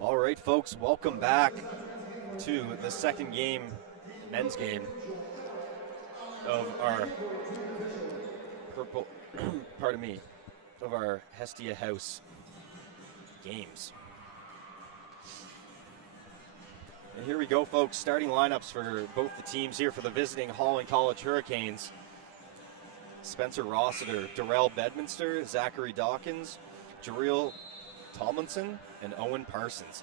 All right, folks, welcome back to the second game, men's game, of our of our Hestia House games. And here we go, folks, starting lineups for both the teams here for the visiting Holland College Hurricanes. Spencer Rossiter, Darrell Bedminster, Zachary Dawkins, Jareel Tomlinson, and Owen Parsons.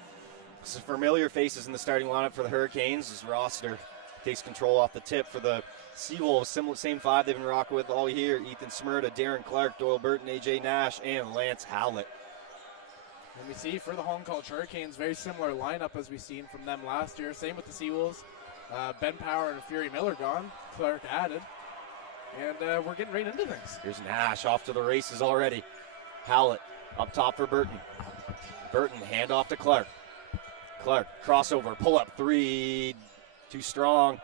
Some familiar faces in the starting lineup for the Hurricanes as Rossiter takes control off the tip. For the Seawolves, same five they've been rocking with all year: Ethan Smyrda, Darren Clark, Doyle Burton, AJ Nash, and Lance Howlett. And we see for the Holland College Hurricanes, very similar lineup as we've seen from them last year. Same with the Seawolves. Ben Power and Fury Miller gone, Clark added. And we're getting right into things. Here's Nash off to the races already. Howlett up top for Burton. Burton, hand off to Clark. Clark, crossover, pull up three, too strong.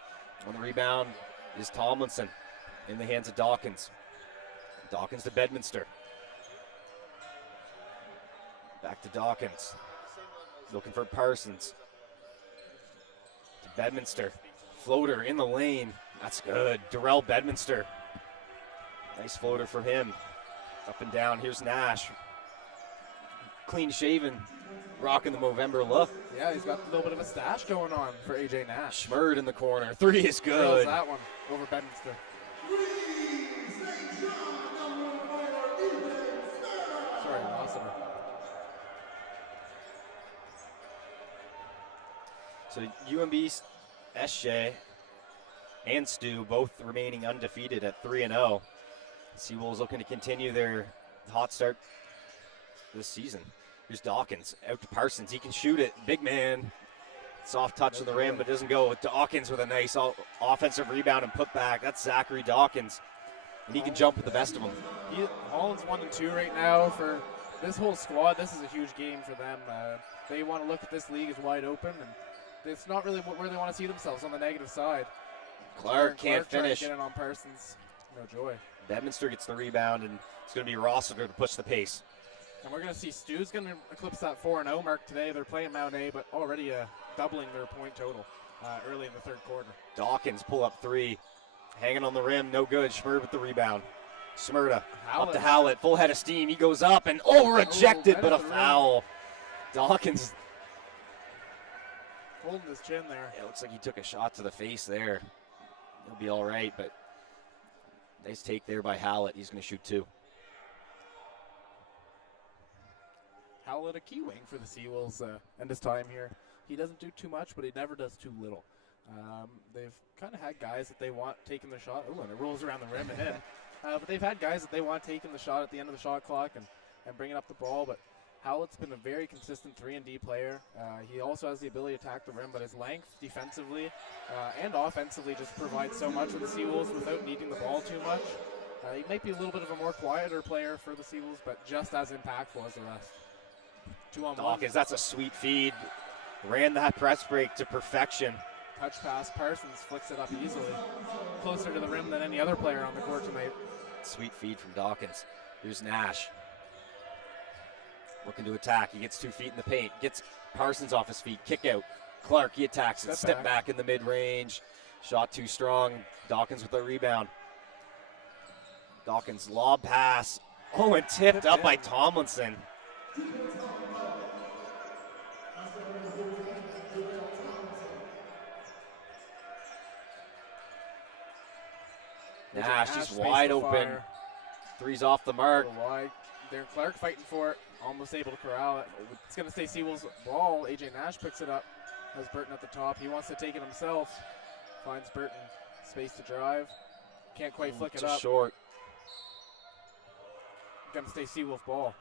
On the rebound is Tomlinson in the hands of Dawkins. Dawkins to Bedminster. Back to Dawkins. Looking for Parsons. To Bedminster. Floater in the lane. That's good. Darrell Bedminster. Nice floater for him. Up and down. Here's Nash. Clean shaven. Rocking the Movember look. Yeah, he's got a little bit of a stash going on for AJ Nash. Schmerd in the corner. Three is good. Drills that one over Bedminster. Sorry, Rossiter. So UNBSJ and Stu both remaining undefeated at 3-0. Seawolves looking to continue their hot start this season. Here's Dawkins out to Parsons. He can shoot it. Big man. Soft touch on the rim, but doesn't go. Dawkins with a nice offensive rebound and put back. That's Zachary Dawkins. And he can jump with the best of them. Holland's 1-2 right now for this whole squad. This is a huge game for them. They want to look at this league as wide open, and it's not really where they want to see themselves on the negative side. Clark can't finish. Get it on Parsons. No joy. Bedminster gets the rebound, and it's going to be Rossiter to push the pace. And we're going to see Stu's going to eclipse that 4-0 mark today. They're playing Mount A, but already doubling their point total early in the third quarter. Dawkins pull up three. Hanging on the rim, no good. Schmerd with the rebound. Smyrda up to Howlett, full head of steam. He goes up and rejected, but a foul. Dawkins holding his chin there. It looks like he took a shot to the face there. He'll be all right, but nice take there by Howlett. He's going to shoot two. Howlett, a key wing for the Seawolves and his time here. He doesn't do too much, but he never does too little. They've kind of had guys that they want taking the shot. Oh, and it rolls around the rim and in. But they've had guys that they want taking the shot at the end of the shot clock and bringing up the ball. But Howlett's been a very consistent 3-and-D player. He also has the ability to attack the rim, but his length defensively and offensively just provides so much for the Seawolves without needing the ball too much. He might be a little bit of a more quieter player for the Seawolves, but just as impactful as the rest. 2-on-1. Dawkins, that's a sweet feed. Ran that press break to perfection. Touch pass, Parsons flicks it up easily. Closer to the rim than any other player on the court tonight. Sweet feed from Dawkins. Here's Nash. Looking to attack. He gets 2 feet in the paint. Gets Parsons off his feet. Kick out. Clark, he attacks it. Step back in the mid-range. Shot too strong. Dawkins with the rebound. Dawkins lob pass. Oh, and tipped up by Tomlinson. Nash, he's wide open. Three's off the mark. Wide. Darren Clark fighting for it. Almost able to corral it. It's going to stay Seawolves' ball. AJ Nash picks it up. Has Burton at the top. He wants to take it himself. Finds Burton space to drive. Can't quite flick it up. Just short. Going to stay Seawolf ball.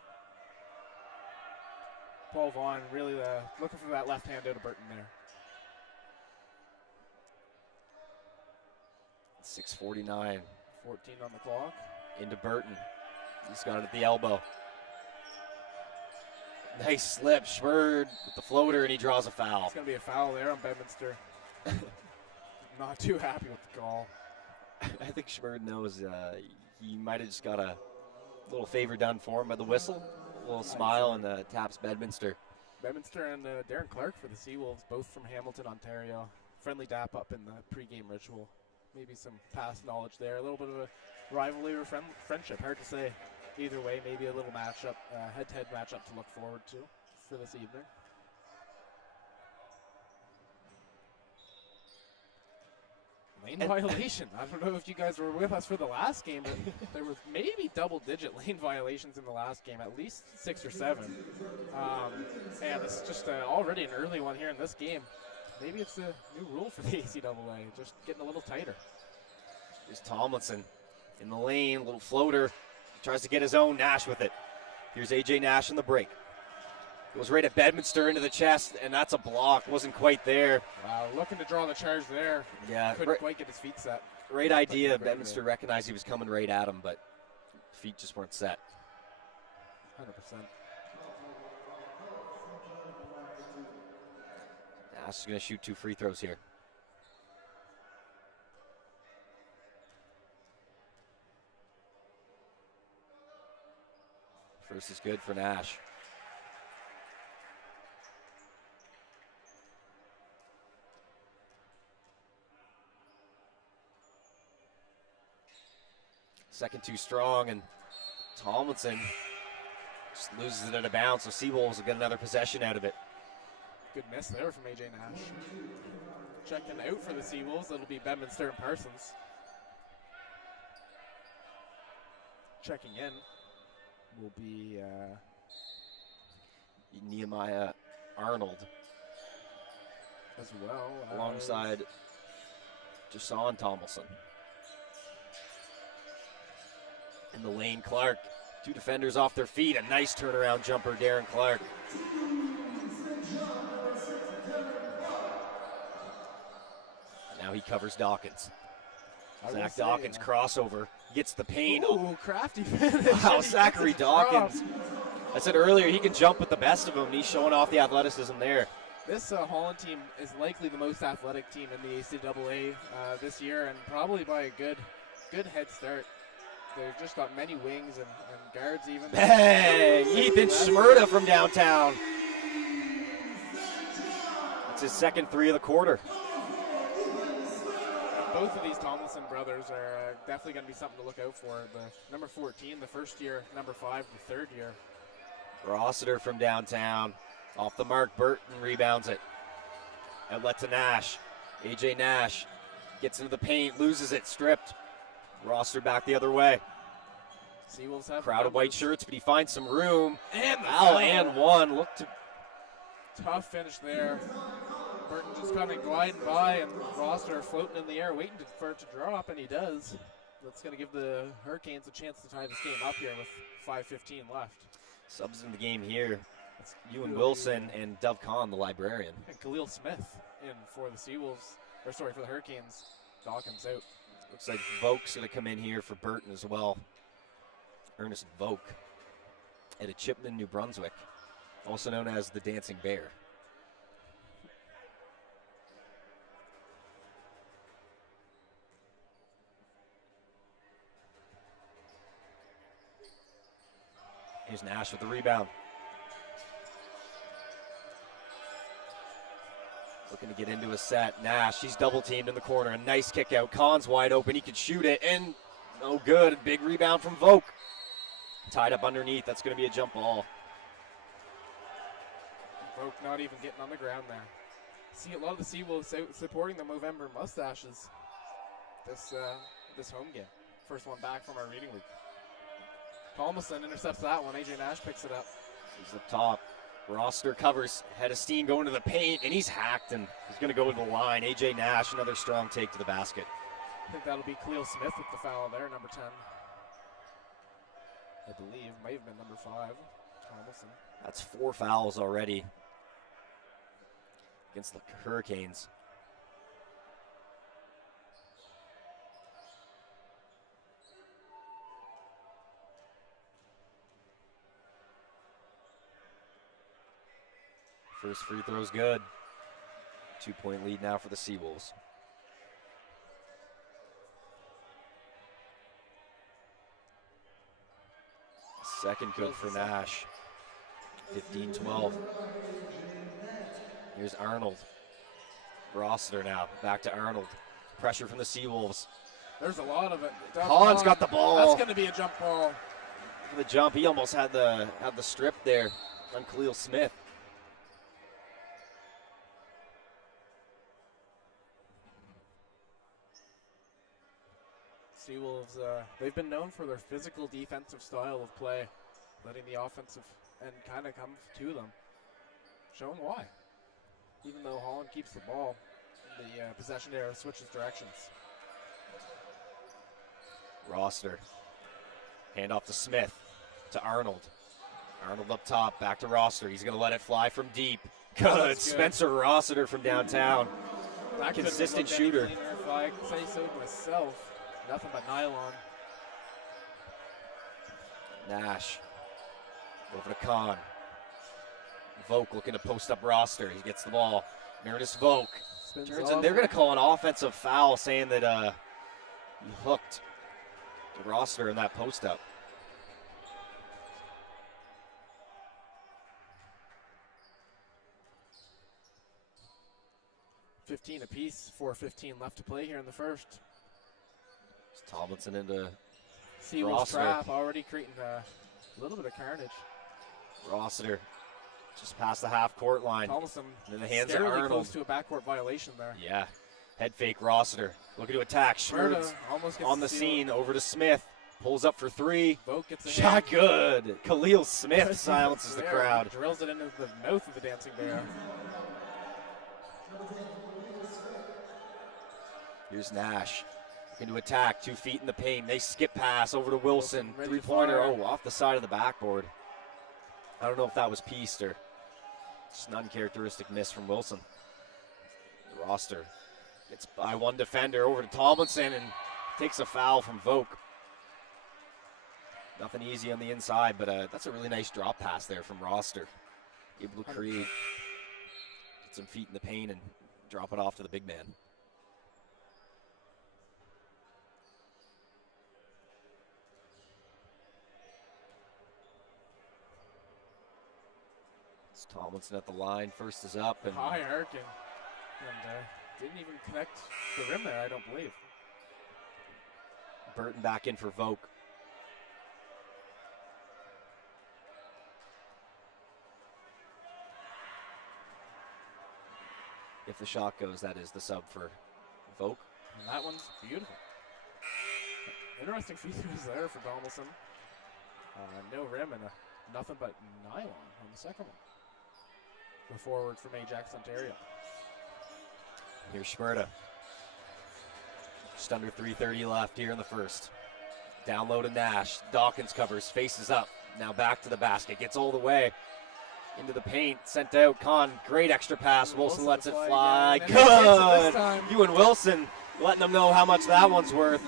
Paul Vaughn really looking for that left hand out of Burton there. 6:49. 14 on the clock. Into Burton. He's got it at the elbow. Nice slip. Schmerd with the floater, and he draws a foul. It's going to be a foul there on Bedminster. Not too happy with the call. I think Schmerd knows he might have just got a little favor done for him by the whistle. little smile and taps Bedminster. Bedminster and Darren Clark for the Seawolves, both from Hamilton, Ontario. Friendly dap up in the pregame ritual. Maybe some past knowledge there. A little bit of a rivalry or friendship. Hard to say. Either way, maybe a little matchup, head-to-head matchup to look forward to for this evening. Lane violation. I don't know if you guys were with us for the last game, but there was maybe double-digit lane violations in the last game, at least 6 or 7. And it's just already an early one here in this game. Maybe it's a new rule for the ACAA, just getting a little tighter. Here's Tomlinson in the lane, little floater. Tries to get his own. Nash with it. Here's AJ Nash in the break. Goes right at Bedminster into the chest, and that's a block. Wasn't quite there. Wow, looking to draw the charge there. Yeah, couldn't quite get his feet set. Great idea. Bedminster recognized he was coming right at him, but feet just weren't set. 100%. Nash is going to shoot 2 free throws here. First is good for Nash. Second too strong, and Tomlinson just loses it at a bounce, so Seawolves will get another possession out of it. Good miss there from AJ Nash. Checking out for the Seawolves, it'll be Bedminster and Parsons. Checking in will be Nehemiah Arnold as well, alongside Jason Tomlinson. In the lane, Clark. 2 defenders off their feet. A nice turnaround jumper, Darren Clark. Now he covers Dawkins. Zach Dawkins crossover. Gets the paint. Ooh, crafty finish. Wow, Zachary Dawkins. I said earlier he can jump with the best of them. He's showing off the athleticism there. This Holland team is likely the most athletic team in the ACAA this year, and probably by a good head start. They've just got many wings and guards even. Hey, Ethan Schmerda from downtown. That's his second 3 of the quarter. Both of these Tomlinson brothers are definitely going to be something to look out for. The number 14, the first year, number 5, the third year. Rossiter from downtown. Off the mark, Burton rebounds it. Outlet to Nash. AJ Nash gets into the paint, loses it, stripped. Rossiter back the other way. Seawolves have crowd of white shirts, but he finds some room. And foul and 1. Look to tough finish there. Burton just kind of gliding by, and Rossiter floating in the air, waiting for it to drop, and he does. That's going to give the Hurricanes a chance to tie this game up here with 5:15 left. Subs in the game here. It's Ewan Wilson and Dove Kahn, the librarian. And Khalil Smith in for the Seawolves, for the Hurricanes. Dawkins out. Looks like Volk's going to come in here for Burton as well. Ernest Volk out of Chipman, New Brunswick, also known as the Dancing Bear. Here's Nash with the rebound. Looking to get into a set. Nash, he's double teamed in the corner. A nice kick out. Kahn's wide open. He could shoot it, and no good. Big rebound from Volk. Tied up underneath. That's going to be a jump ball. Volk not even getting on the ground there. See a lot of the Seawolves supporting the Movember Mustaches this home game. First one back from our reading week. Tomlinson intercepts that one. AJ Nash picks it up. He's up top. Rossiter covers. Hedestein going to the paint, and he's hacked, and he's going to go to the line. AJ Nash, another strong take to the basket. I think that'll be Khalil Smith with the foul there, number 10. I believe. Might have been number 5. Tomlinson. That's 4 fouls already against the Hurricanes. First free throw's good. 2-point lead now for the Seawolves. Second good for Nash. 15-12. Here's Arnold. Rossiter now, back to Arnold. Pressure from the Seawolves. There's a lot of it. Kahn's got the ball. That's going to be a jump ball. The jump, he almost had the strip there on Khalil Smith. Seawolves, they've been known for their physical defensive style of play, letting the offensive end kind of come to them. Showing why. Even though Holland keeps the ball, the possession arrow switches directions. Rossiter. Hand off to Smith, to Arnold. Arnold up top, back to Rossiter. He's going to let it fly from deep. Good. Spencer Rossiter from downtown. That consistent shooter. If I say so myself, nothing but nylon. Nash. Over to Kahn. Volk looking to post up Rossiter. He gets the ball. Meredith Volk. Turns in. They're going to call an offensive foul, saying that he hooked the Rossiter in that post up. $15 apiece, 4:15 left to play here in the first. It's Tomlinson into Seawolves trap already creating a little bit of carnage. Rossiter just past the half-court line. Tomlinson in the hands of Arnold. Close to a backcourt violation there. Yeah. Head fake Rossiter. Looking to attack. Schmertz on the scene. Over to Smith. Pulls up for three. Vogt gets shot good. Khalil Smith silences the crowd. Drills it into the mouth of the dancing bear. Here's Nash. Looking to attack. 2 feet in the paint. They skip pass over to Wilson. Three-pointer. Off the side of the backboard. I don't know if that was pieced or just an uncharacteristic miss from Wilson. The roster gets by one defender over to Tomlinson and takes a foul from Volk. Nothing easy on the inside, but that's a really nice drop pass there from Roster. Able to create, get some feet in the paint and drop it off to the big man. It's Tomlinson at the line. First is up. And high arcing. And didn't even connect the rim there, I don't believe. Burton back in for Volk. If the shot goes, that is the sub for Volk. And that one's beautiful. Interesting free throws there for Donaldson. No rim and nothing but nylon on the second one. The forward from Ajax, Ontario. Here's Schmerda. Just under 3:30 left here in the first. Down low to Nash. Dawkins covers, faces up. Now back to the basket. Gets all the way into the paint. Sent out. Kahn, great extra pass. Wilson lets it fly. Good! Ewan Wilson letting them know how much that one's worth.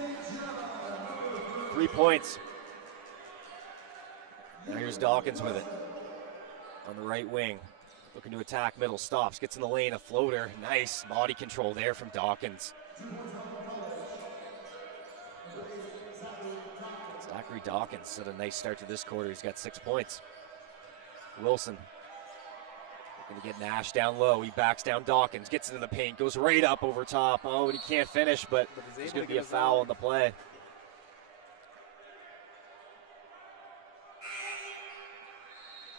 3 points. Now here's Dawkins with it. On the right wing. Looking to attack middle. Stops. Gets in the lane. A floater. Nice body control there from Dawkins. Zachary Dawkins had a nice start to this quarter. He's got 6 points. Wilson looking to get Nash down low. He backs down Dawkins. Gets into the paint. Goes right up over top. Oh, and he can't finish, but there's going to be a foul on the play.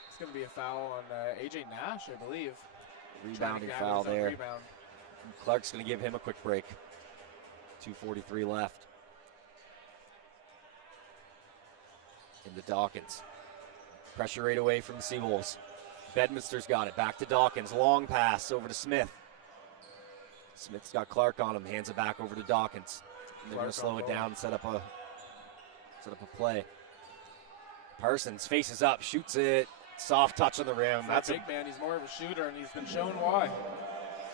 It's going to be a foul on AJ Nash, I believe. Rebounding foul there. Rebound. Clark's going to give him a quick break. 2:43 left. Into Dawkins. Pressure right away from the Seawolves. Bedminster's got it. Back to Dawkins. Long pass over to Smith. Smith's got Clark on him. Hands it back over to Dawkins. And they're going to slow it down and set up a play. Parsons faces up, shoots it. Soft touch on the rim. That's a big man. He's more of a shooter, and he's been shown why.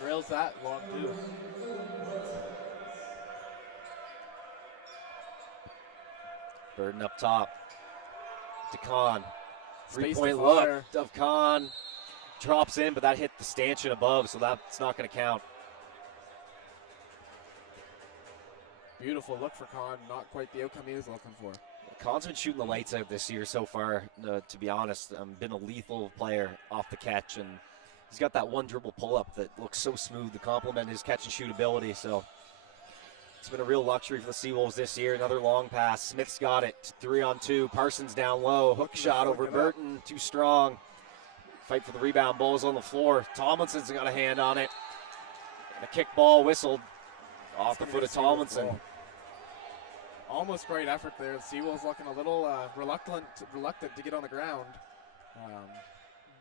Drills that long too. Burden up top to Kahn. 3-point look of Kahn. Drops in, but that hit the stanchion above, so that's not going to count. Beautiful look for Kahn. Not quite the outcome he was looking for. Con's been shooting the lights out this year so far, to be honest. Been a lethal player off the catch, and he's got that one dribble pull-up that looks so smooth to complement his catch and shoot ability. So it's been a real luxury for the Seawolves this year. Another long pass. Smith's got it. 3-on-2. Parsons down low. Hook shot over Burton. Too strong. Fight for the rebound. Ball's on the floor. Tomlinson's got a hand on it. And a kick ball whistled off the foot of Tomlinson. Almost great effort there. The Seawolves looking a little reluctant to get on the ground,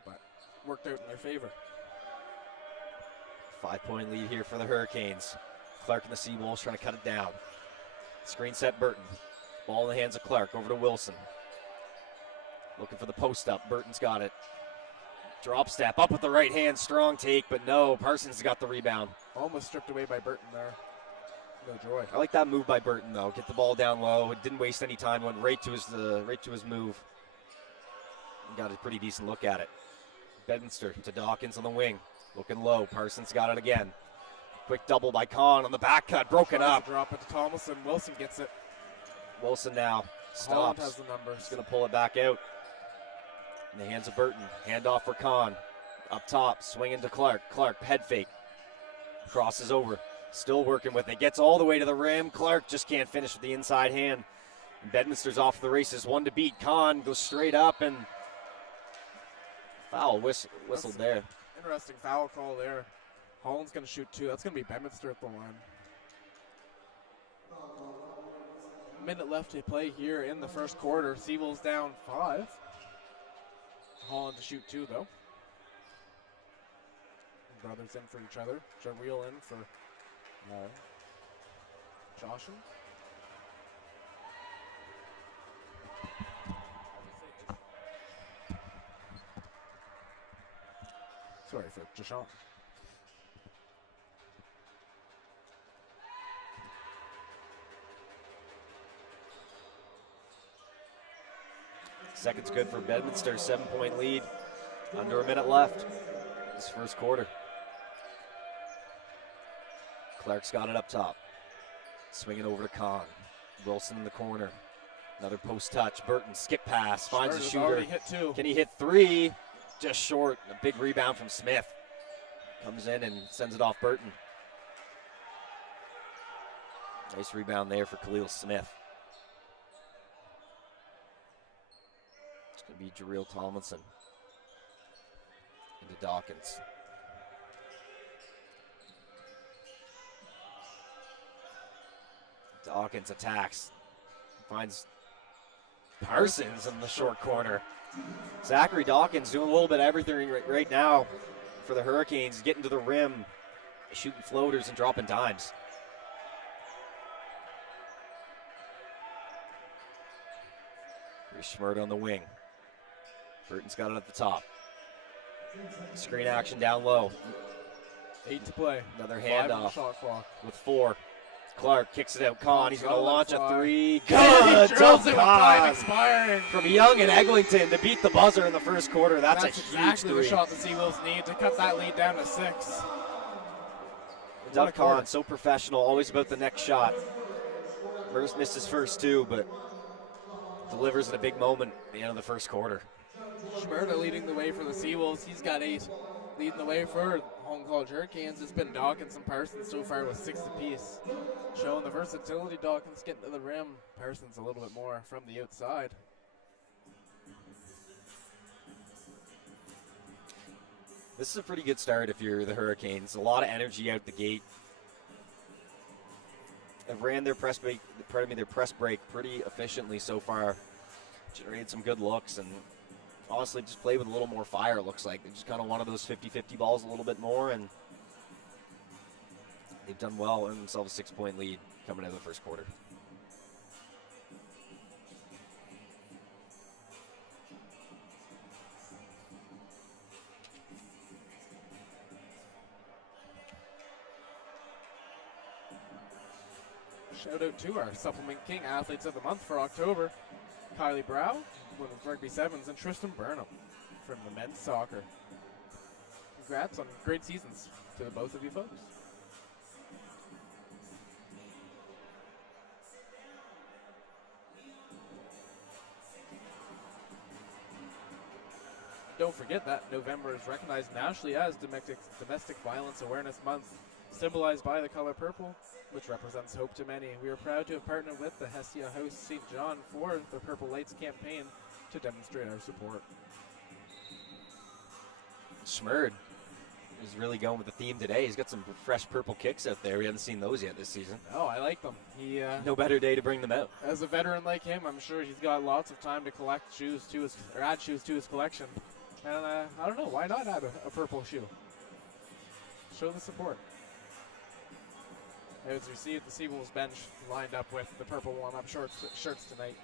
but worked out in their favor. 5-point lead here for the Hurricanes. Clark and the Seawolves trying to cut it down. Screen set Burton. Ball in the hands of Clark. Over to Wilson. Looking for the post up. Burton's got it. Drop step up with the right hand. Strong take, but no. Parsons got the rebound. Almost stripped away by Burton there. No joy. I like that move by Burton though. Get the ball down low. It didn't waste any time. Went right to his move. Got a pretty decent look at it. Bedminster to Dawkins on the wing. Looking low. Parsons got it again. Quick double by Con on the back cut. Broken up. Drop it to Tomlinson. Wilson gets it. Wilson now stops. Holland has the numbers. He's going to pull it back out. In the hands of Burton. Handoff for Con. Up top. Swinging to Clark. Clark head fake. Crosses over. Still working with it. Gets all the way to the rim. Clark just can't finish with the inside hand. And Bedminster's off the races. One to beat. Con goes straight up and foul whistled there. Interesting foul call there. Holland's going to shoot 2. That's going to be Bedminster at the line. Minute left to play here in the first quarter. Seawolves down 5. Holland to shoot 2 though. Brothers in for each other. Jarrell in for Joshin. Sorry for Joshan. Second's good for Bedminster. 7-point lead. Under a minute left. This first quarter. Clark's got it up top. Swinging over to Con. Wilson in the corner. Another post touch. Burton skip pass. Finds a shooter. Hit 2. Can he hit 3? Just short. A big rebound from Smith. Comes in and sends it off Burton. Nice rebound there for Khalil Smith. It's going to be Jarrell Tomlinson. Into Dawkins. Dawkins attacks. Finds Parsons in the short corner. Zachary Dawkins doing a little bit of everything right now for the Hurricanes. Getting to the rim, shooting floaters and dropping dimes. Schmert on the wing. Burton's got it at the top. Screen action down low. 8 to play. Another handoff shot clock. with 4. Clark kicks it out. Con, he's going to launch a 3. Good! Good! Drills it with time expiring. From Young and Eglinton to beat the buzzer in the first quarter. That's a huge exactly 3. the shot the Seawolves need to cut that lead down to 6. Doug Con, so professional, always about the next shot. Merce missed his first 2, but delivers in a big moment at the end of the first quarter. Schmerda leading the way for the Seawolves. He's got 8. Leading the way for home college Hurricanes. It's been Dawkins and Parsons so far with 6 apiece. Showing the versatility. Dawkins getting to the rim. Parsons a little bit more from the outside. This is a pretty good start if you're the Hurricanes. A lot of energy out the gate. They've ran their press break pretty efficiently so far. Generated some good looks and honestly just play with a little more fire, it looks like. They just kind of wanted those 50-50 balls a little bit more, and they've done well, earned themselves a 6-point lead coming into the first quarter. Shout out to our Supplement King Athletes of the Month for October. Kylie Brow, Women's Rugby Sevens, and Tristan Burnham from the men's soccer. Congrats on great seasons to the both of you folks. don't forget that November is recognized nationally as Domestic Violence Awareness Month, symbolized by the color purple, which represents hope to many. We are proud to have partnered with the Hestia House St. John for the Purple Lights campaign to demonstrate our support. Schmerd is really going with the theme today. He's got some fresh purple kicks out there. We haven't seen those yet this season. Oh, I like them. He no better day to bring them out. As a veteran like him, I'm sure he's got lots of time to collect shoes to his, or add shoes to his collection. And I don't know, why not add a purple shoe? Show the support. As we see at the Seawolves bench lined up with the purple warm-up shirts tonight.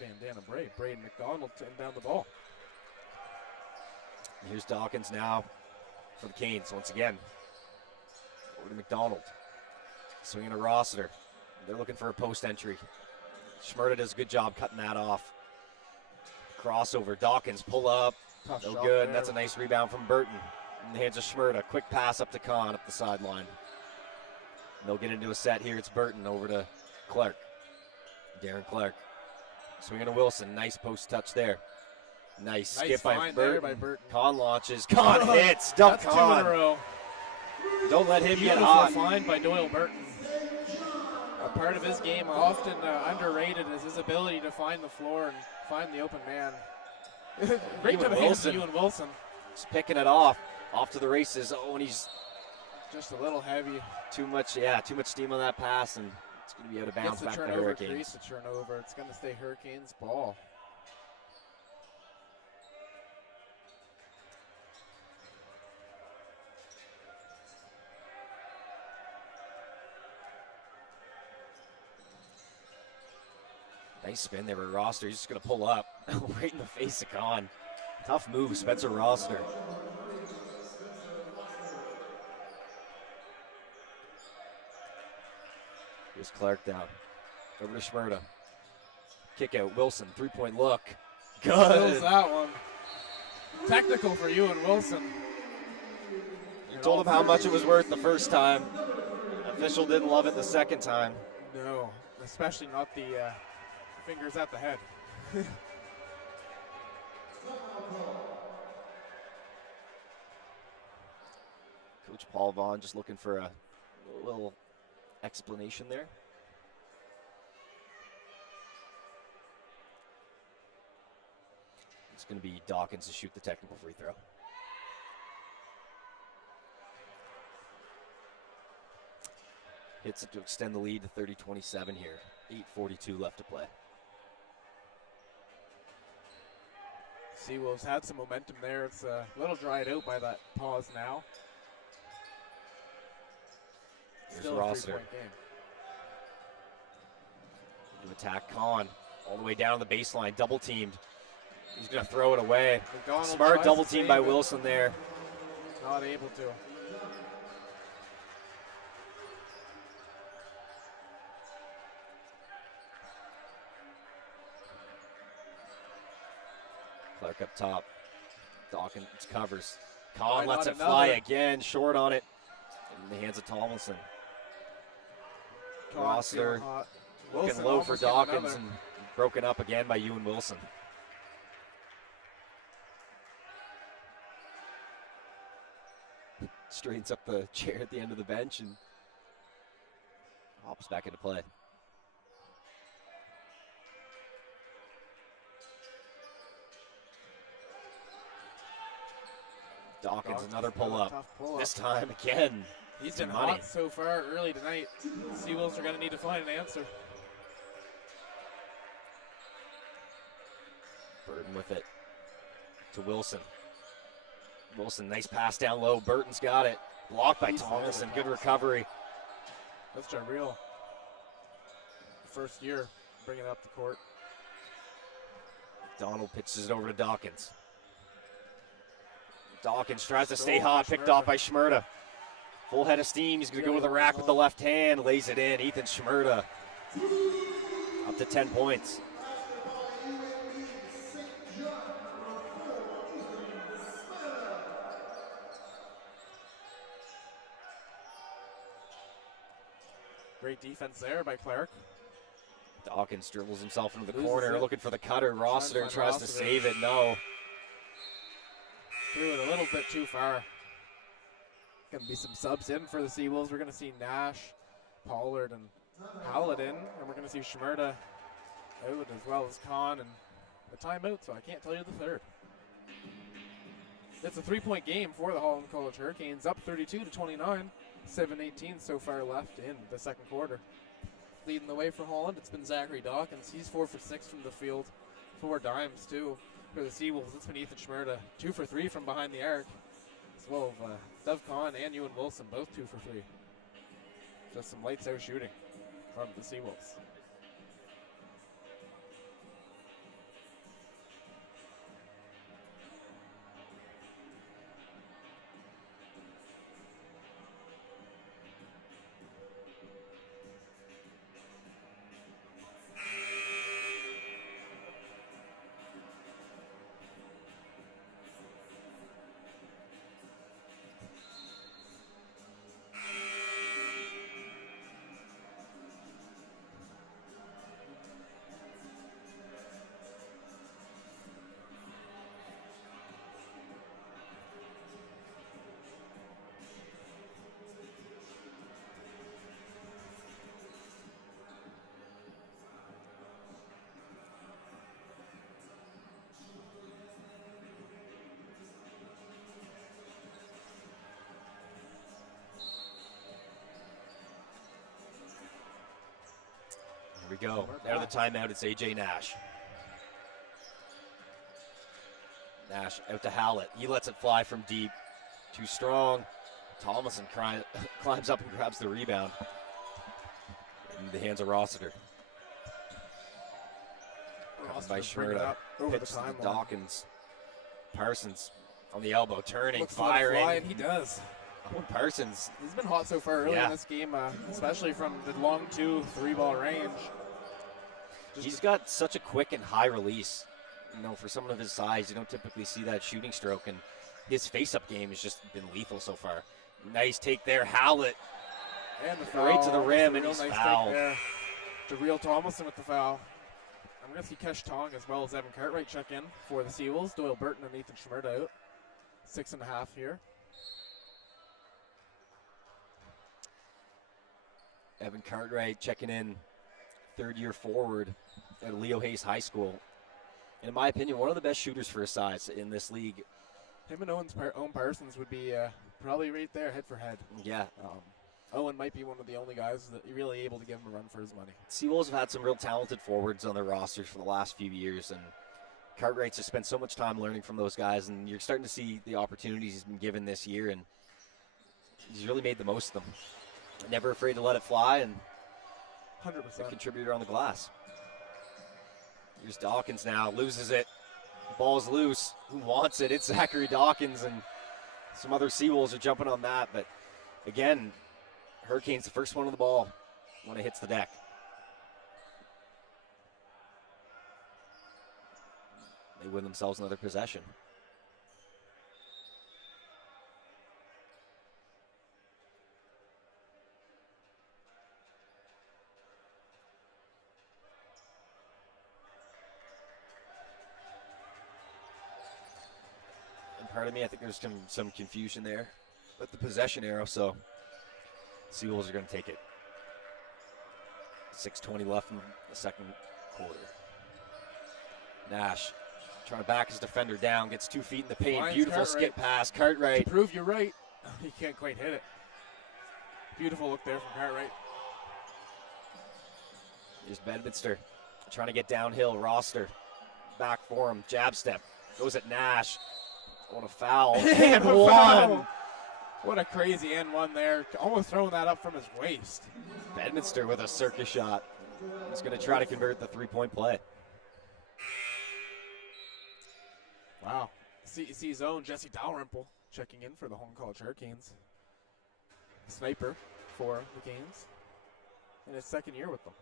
Bandana Braden McDonald to inbound the ball. Here's Dawkins now for the Canes once again. Over to McDonald. Swinging to Rossiter. They're looking for a post entry. Schmerda does a good job cutting that off. Crossover. Dawkins pull up. Tough No shot good. there. That's a nice rebound from Burton. In the hands of Schmerda. Quick pass up to Kahn up the sideline. They'll get into a set here. It's Burton over to Clark. Darren Clark. Swinging to Wilson. Nice post touch there. Nice skip by Burton. Kahn launches. Kahn hits. Duff That's Kahn. 2 in a row. Don't let him get Beautiful hot. find by Doyle Burton. A part of his game often underrated is his ability to find the floor and find the open man. Great to the hands of Ewan Wilson. He's picking it off to the races. Oh, and he's just a little heavy. Too much steam on that pass, and it's going to be out of bounds back to Hurricanes. Crease to turnover. It's going to stay Hurricanes ball. Nice spin there by Rossiter. He's just going to pull up right in the face of Kahn. Tough move, Spencer Rossiter. Here's Clark down. Over to Schmerda. Kick out. Wilson. 3-point look. Good. Kills that one. Technical for Ewan Wilson. You told him how much it was worth the first time. Official didn't love it the second time. No, especially not the fingers at the head. Coach Paul Vaughn just looking for a little explanation there. It's going to be Dawkins to shoot the technical free throw. Hits it to extend the lead to 30-27 here. 8:42 left to play. Seawolves had some momentum there. It's a little dried out by that pause now. Still a 3-point game. To attack Kahn all the way down the baseline, double teamed. He's going to throw it away. McDonald Smart double team by Wilson there. Not able to. Clark up top. Dawkins covers. Kahn lets it fly again, short on it. In the hands of Tomlinson. Rossiter looking low for Dawkins and broken up again by Ewan Wilson. Straightens up the chair at the end of the bench and hops back into play. Dawkins another pull-up. This time again. He's been hot so far early tonight. The Seawolves are going to need to find an answer. Burton with it to Wilson. Wilson, nice pass down low. Burton's got it. Blocked by Tomlinson. Good recovery. That's Jarrell. First year bringing it up the court. Donald pitches it over to Dawkins. Dawkins tries to stay hot. Picked off by Schmerda. Full head of steam. He's going to go with the rack with the left hand. Lays it in. Ethan Schmerda up to 10 points. Great defense there by Clark. Dawkins dribbles himself into the Loses corner, it. looking for the cutter. Rossiter find tries to Rossiter. save it. No. Threw it a little bit too far. Going to be some subs in for the Seawolves. We're going to see Nash, Pollard, and Howlett in. And we're going to see Schmerda out as well as Kahn and a timeout, so I can't tell you the third. It's a 3-point game for the Holland College Hurricanes, up 32-29. 7:18 so far left in the second quarter. Leading the way for Holland, it's been Zachary Dawkins. He's 4 for 6 from the field, 4 dimes too. For the Seawolves, it's been Ethan Schmerda, 2 for 3 from behind the arc. As well as Dev Kahn and Ewan Wilson, both 2 for 3. Just some lights out shooting from the Seawolves. Here we go. Out of the timeout, it's AJ Nash. Nash out to Hallett. He lets it fly from deep. Too strong. Thomason climbs up and grabs the rebound. In the hands of Rossiter. Comes by Schmerda. Over Pitch the to timeline. Dawkins. Parsons on the elbow, turning, Looks to let it firing. fly, and he does. Owen Parsons. He's been hot so far early in this game, especially from the long 2-3 ball range. He's got such a quick and high release. You know, for someone of his size, you don't typically see that shooting stroke, and his face-up game has just been lethal so far. Nice take there, Howlett. And the foul. Right to the rim, and Real he's nice fouled. take there. Jareil Thomason with the foul. I'm going to see Kesh Tong as well as Evan Cartwright check in for the Seawolves. Doyle Burton and Ethan Schmerda out. 6.5 here. Evan Cartwright checking in, third-year forward at Leo Hayes High School. And in my opinion, one of the best shooters for his size in this league. Him and Owen Parsons would be probably right there, head for head. Yeah. Owen might be one of the only guys that you're really able to give him a run for his money. Seawolves have had some real talented forwards on their rosters for the last few years, and Cartwright's just spent so much time learning from those guys, and you're starting to see the opportunities he's been given this year, and he's really made the most of them. Never afraid to let it fly, and 100%. a contributor on the glass. Here's Dawkins now, loses it. Ball's loose. Who wants it? It's Zachary Dawkins, and some other Seawolves are jumping on that. But again, Hurricanes the first one on the ball when it hits the deck. They win themselves another possession. Pardon me, I think there's some confusion there with the possession arrow, so Seawolves are going to take it. 6:20 left in the second quarter. Nash trying to back his defender down, gets 2 feet in the paint. Finds Beautiful Cartwright. skip pass. Cartwright. To prove you're right, he can't quite hit it. Beautiful look there from Cartwright. Here's Bedminster trying to get downhill. Roster back for him. Jab step. Goes at Nash. What a foul. And one. What a crazy N1 there. Almost throwing that up from his waist. Bedminster with a circus shot. He's going to try to convert the 3-point play. Wow. See zone, Jesse Dalrymple checking in for the Holland College Hurricanes. Sniper for the Canes in his second year with them.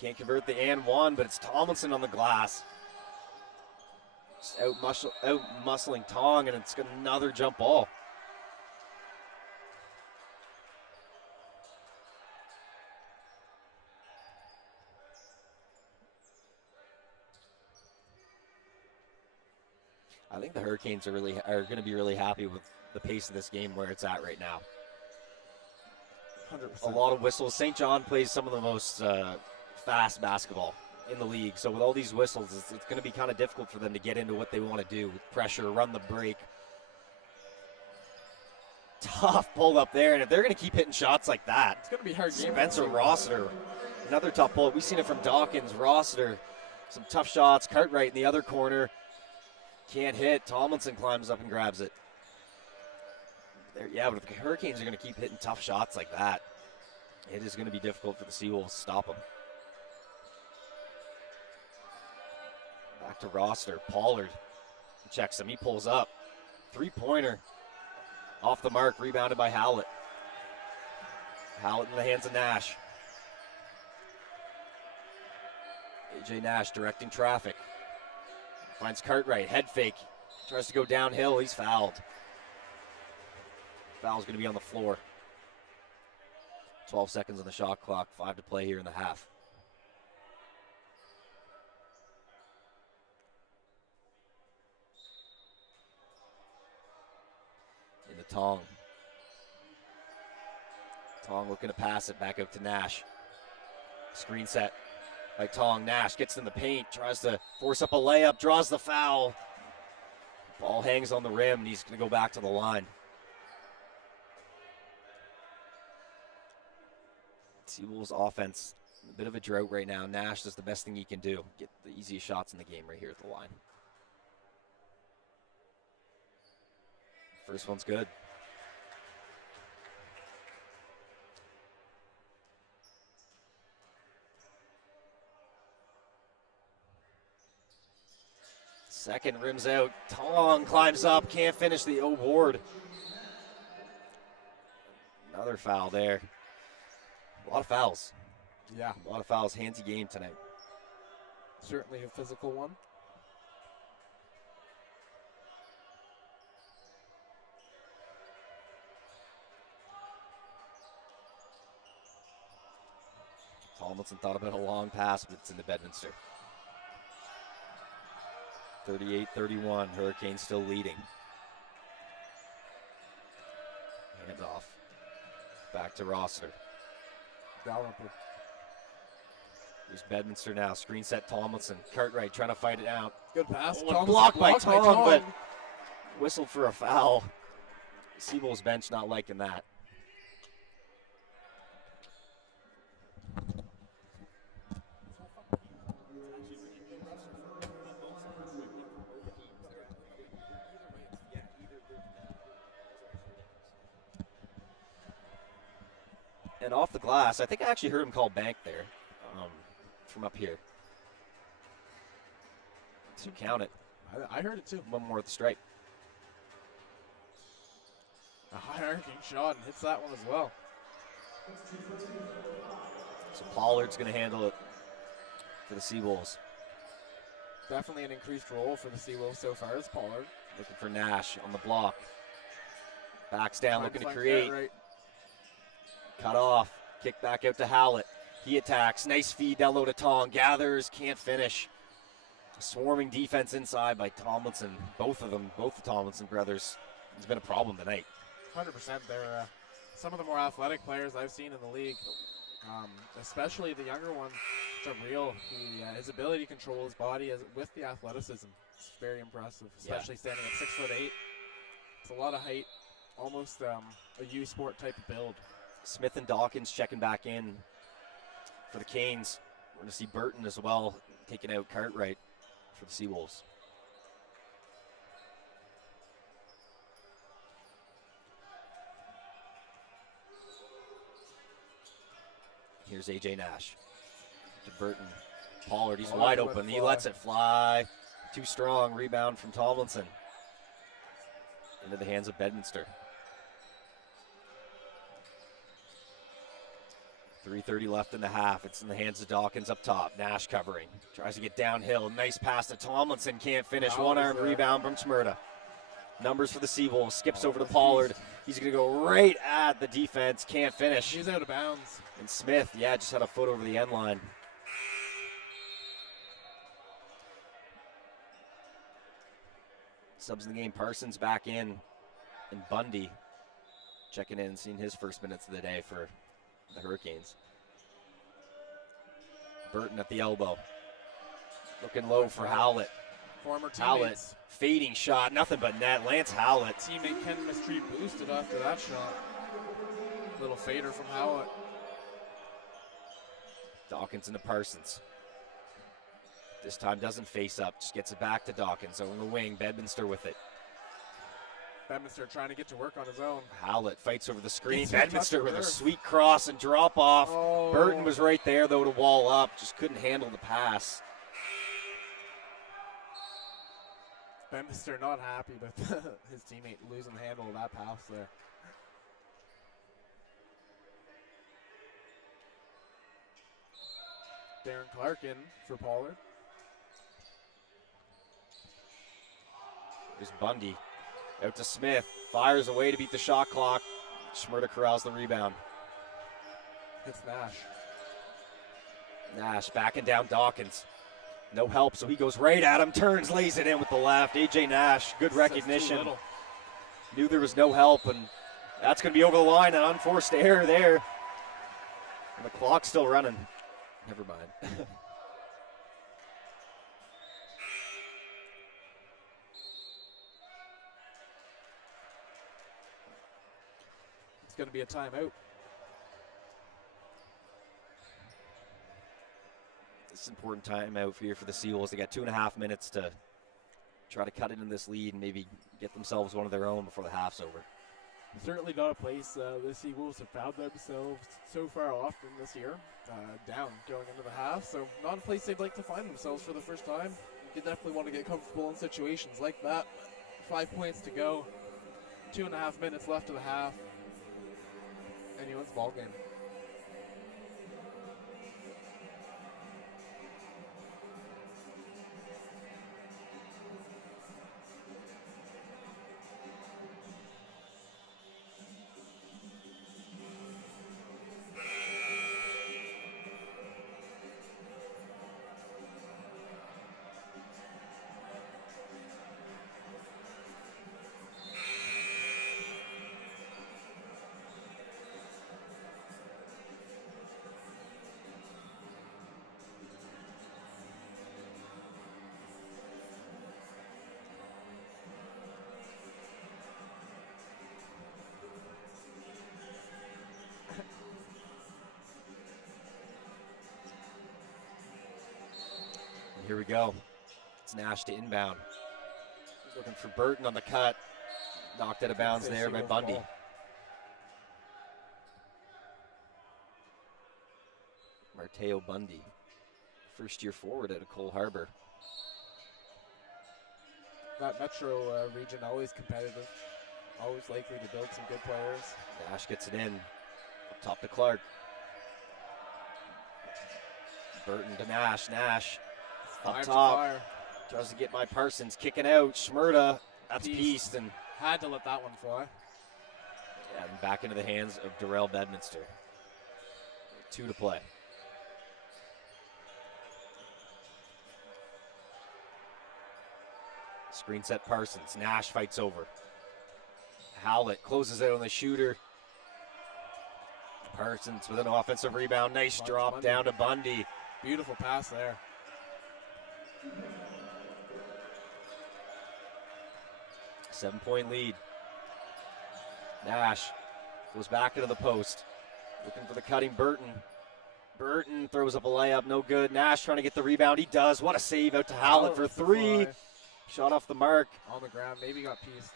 Can't Can't convert the and one, but it's Tomlinson on the glass. Just out muscling Tong, and it's got another jump ball. I think the Hurricanes are going to be really happy with the pace of this game where it's at right now. 100%. A lot of whistles. St. John plays some of the most fast basketball in the league. So with all these whistles, it's going to be kind of difficult for them to get into what they want to do. Pressure, run the break. Tough pull up there. And if they're going to keep hitting shots like that, It's going to be hard. Spencer Rossiter, another tough pull. We've seen it from Dawkins, Rossiter. Some tough shots. Cartwright in the other corner. Can't hit. Tomlinson climbs up and grabs it. Yeah, but if the Hurricanes are going to keep hitting tough shots like that, it is going to be difficult for the Seawolves to stop them. Back to Rossiter. Pollard checks him. He pulls up. Three-pointer. Off the mark. Rebounded by Howlett. Howlett in the hands of Nash. AJ Nash directing traffic. Finds Cartwright. Head fake. Tries to go downhill. He's fouled. Foul's going to be on the floor. 12 seconds on the shot clock. 5 to play here in the half. In the Tong. Tong looking to pass it back out to Nash. Screen set by Tong. Nash gets in the paint. Tries to force up a layup. Draws the foul. Ball hangs on the rim, and he's going to go back to the line. Seawolves offense, a bit of a drought right now. Nash does the best thing he can do. Get the easiest shots in the game right here at the line. First one's good. Second rims out. Tong climbs up, can't finish the board. Another foul there. A lot of fouls. Yeah. A lot of fouls. Handsy game tonight. Certainly a physical one. Tomlinson thought about a long pass, but it's into Bedminster. 38-31. Hurricanes still leading. Hand off. Back to Rossiter. Dalrymple. Here's Bedminster now. Screen set Tomlinson. Cartwright trying to fight it out. Good pass. Oh, blocked by Tong, but whistled for a foul. Seawolves bench not liking that. And off the glass, I think I actually heard him call bank there from up here. So count it. I heard it too. One more at the stripe. A high-arcing shot and hits that one as well. So Pollard's going to handle it for the Seawolves. Definitely an increased role for the Seawolves so far as Pollard. Looking for Nash on the block. Backs down, looking to create. Right. Cut off. Kick back out to Howlett. He attacks. Nice feed down low to Tong. Gathers. Can't finish. Swarming defense inside by Tomlinson. Both of them, both the Tomlinson brothers. It's been a problem tonight. 100%. They're some of the more athletic players I've seen in the league. Especially the younger one, Jabril. His ability to control his body with the athleticism. It's very impressive, especially standing at 6'8". It's a lot of height. Almost a U Sport type of build. Smith and Dawkins checking back in for the Canes. We're going to see Burton as well taking out Cartwright for the Seawolves. Here's AJ Nash to Burton. Pollard, he's wide open. He lets it fly. Too strong. Rebound from Tomlinson. Into the hands of Bedminster. 3:30 left in the half. It's in the hands of Dawkins up top. Nash covering. Tries to get downhill. Nice pass to Tomlinson. Can't finish. One-armed rebound from Smyrna. Numbers for the Seawolves. Skips over to Pollard. He's going to go right at the defense. Can't finish. He's out of bounds. And Smith, just had a foot over the end line. Subs in the game. Parsons back in. And Bundy checking in, seeing his first minutes of the day for the Hurricanes. Burton at the elbow. Looking low for Howlett. Former teammates. Howlett, fading shot, nothing but net. Lance Howlett. Teammate Ken Mistry boosted after that shot. Little fader from Howlett. Dawkins into Parsons. This time doesn't face up, just gets it back to Dawkins. On the wing, Bedminster with it. Bedminster trying to get to work on his own. Howlett fights over the screen. Bedminster with a sweet cross and drop off. Burton was right there though to wall up, just couldn't handle the pass. Bedminster not happy with his teammate losing the handle of that pass there. Darren Clark in for Pollard. Here's Bundy. Out to Smith. Fires away to beat the shot clock. Schmurda corrals the rebound. It's Nash. Nash backing down Dawkins. No help, so he goes right at him. Turns, lays it in with the left. AJ Nash, good recognition. Knew there was no help, and that's going to be over the line. An unforced error there. And the clock's still running. Never mind. It's going to be a timeout. It's an important timeout here for the Seawolves. They got 2.5 minutes to try to cut into this lead and maybe get themselves one of their own before the half's over. Certainly not a place the Seawolves have found themselves so far often this year, down going into the half. So not a place they'd like to find themselves for the first time. You definitely want to get comfortable in situations like that. 5 points to go, 2.5 minutes left of the half. Anyone's ball game. Here we go. It's Nash to inbound. Looking for Burton on the cut. Knocked out of bounds there by Bundy. Mateo Bundy, first year forward out of Cole Harbour. That Metro region always competitive. Always likely to build some good players. Nash gets it in. Up top to Clark. Burton to Nash. Nash up top. Tries to get by Parsons. Kicking out. Schmurda. That's pieced. And had to let that one fly. And back into the hands of Darrell Bedminster. 2 to play. Screen set Parsons. Nash fights over. Howlett closes out on the shooter. Parsons with an offensive rebound. Nice drop down to Bundy. Beautiful pass there. Seven-point lead. Nash goes back into the post. Looking for the cutting Burton. Burton throws up a layup, no good. Nash trying to get the rebound. He does. What a save out to Howlett for 3. Shot off the mark. On the ground, maybe got pieced.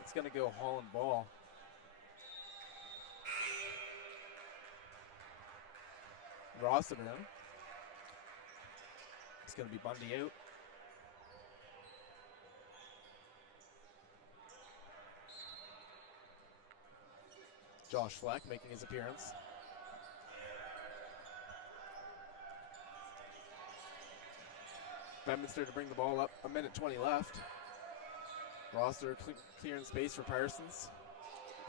It's going to go Holland ball. Rossiter in. It's going to be Bundy out. Josh Fleck making his appearance. Bedminster to bring the ball up. 1:20 left. Rossiter clearing space for Parsons.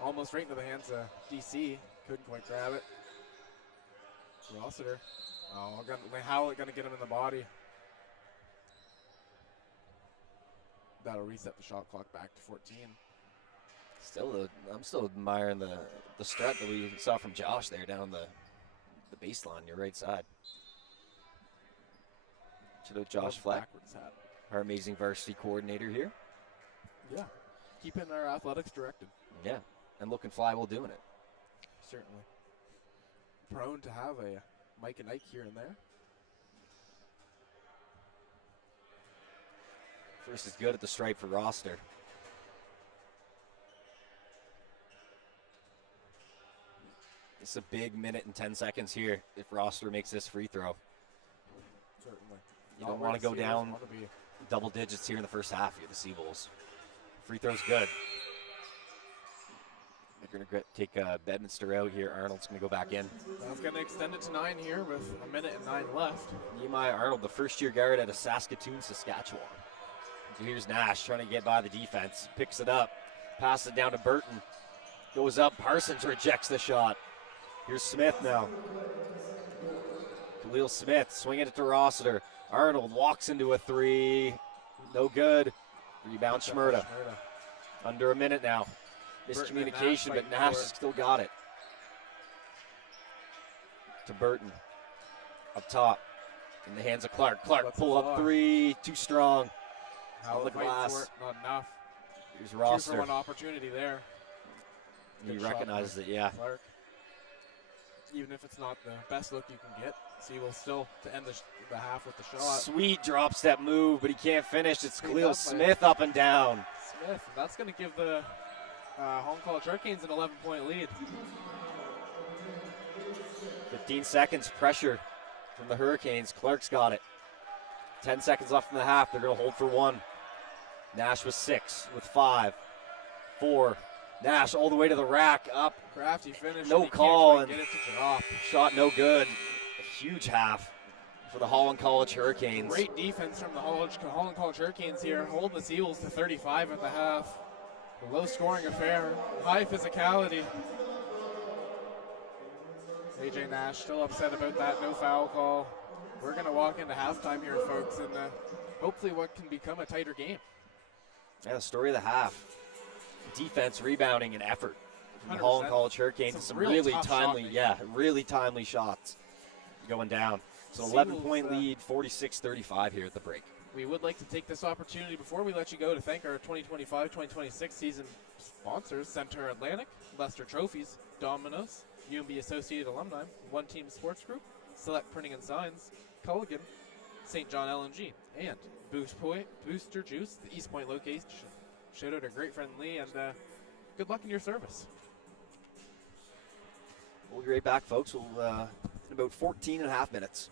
Almost right into the hands of DC. Couldn't quite grab it. Rossiter. Oh, Howlett going to get him in the body. That'll reset the shot clock back to 14. I'm still admiring the strut that we saw from Josh there down the baseline, your right side. Shout out Josh Fleck, our amazing varsity coordinator here. Yeah, keeping our athletics directed. Yeah, and looking fly while doing it. Certainly. Prone to have a Mike and Ike here and there. First is good at the stripe for Rossiter. It's a big minute and 10 seconds here if Rossiter makes this free throw. Certainly. You don't want to go down double digits here in the first half. You're the Seawolves. Free throw's good. They're going to take Bedminster out here. Arnold's going to go back in. That's going to extend it to 9 here with 1:09 left. Nehemiah Arnold, the first-year guard out of Saskatoon, Saskatchewan. So here's Nash trying to get by the defense. Picks it up. Passes it down to Burton. Goes up. Parsons rejects the shot. Here's Smith now. Khalil Smith swinging it to Rossiter. Arnold walks into a three. No good. Rebound Schmerda. Under a minute now. Miscommunication, but Nash has still got it. To Burton. Up top. In the hands of Clark. Clark pull up three. Too strong. On the glass. Not enough. Here's Rossiter. 2 for 1 opportunity there. He recognizes it, yeah. Clark. Even if it's not the best look you can get, Seawolves still to end the half with the shot. Sweet drop step move, but he can't finish. It's Khalil Smith up and down. Smith, that's going to give the Home College Hurricanes an 11-point lead. 15 seconds, pressure from the Hurricanes. Clark's got it. 10 seconds left in the half. They're going to hold for 1. Nash with 6, with 5, 4. Nash all the way to the rack, up. Crafty finish. No call, and get it to drop. Shot no good. A huge half for the Holland College Hurricanes. Great defense from the Holland College Hurricanes here, holding the Seawolves to 35 at the half. A low-scoring affair, high physicality. AJ Nash still upset about that no foul call. We're going to walk into halftime here, folks, and hopefully what can become a tighter game. Yeah, the story of the half. Defense, rebounding, and effort from the Holland College Hurricanes. Some really timely, really timely shots going down. So 11-point lead, 46-35 here at the break. We would like to take this opportunity before we let you go to thank our 2025-2026 season sponsors, Center Atlantic, Lester Trophies, Domino's, UNB Associated Alumni, One Team Sports Group, Select Printing and Signs, Culligan, St. John LNG, and Booster Juice, the East Point location. Shout out our great friend Lee, and good luck in your service. We'll be right back, folks. We'll in about 14 and a half minutes.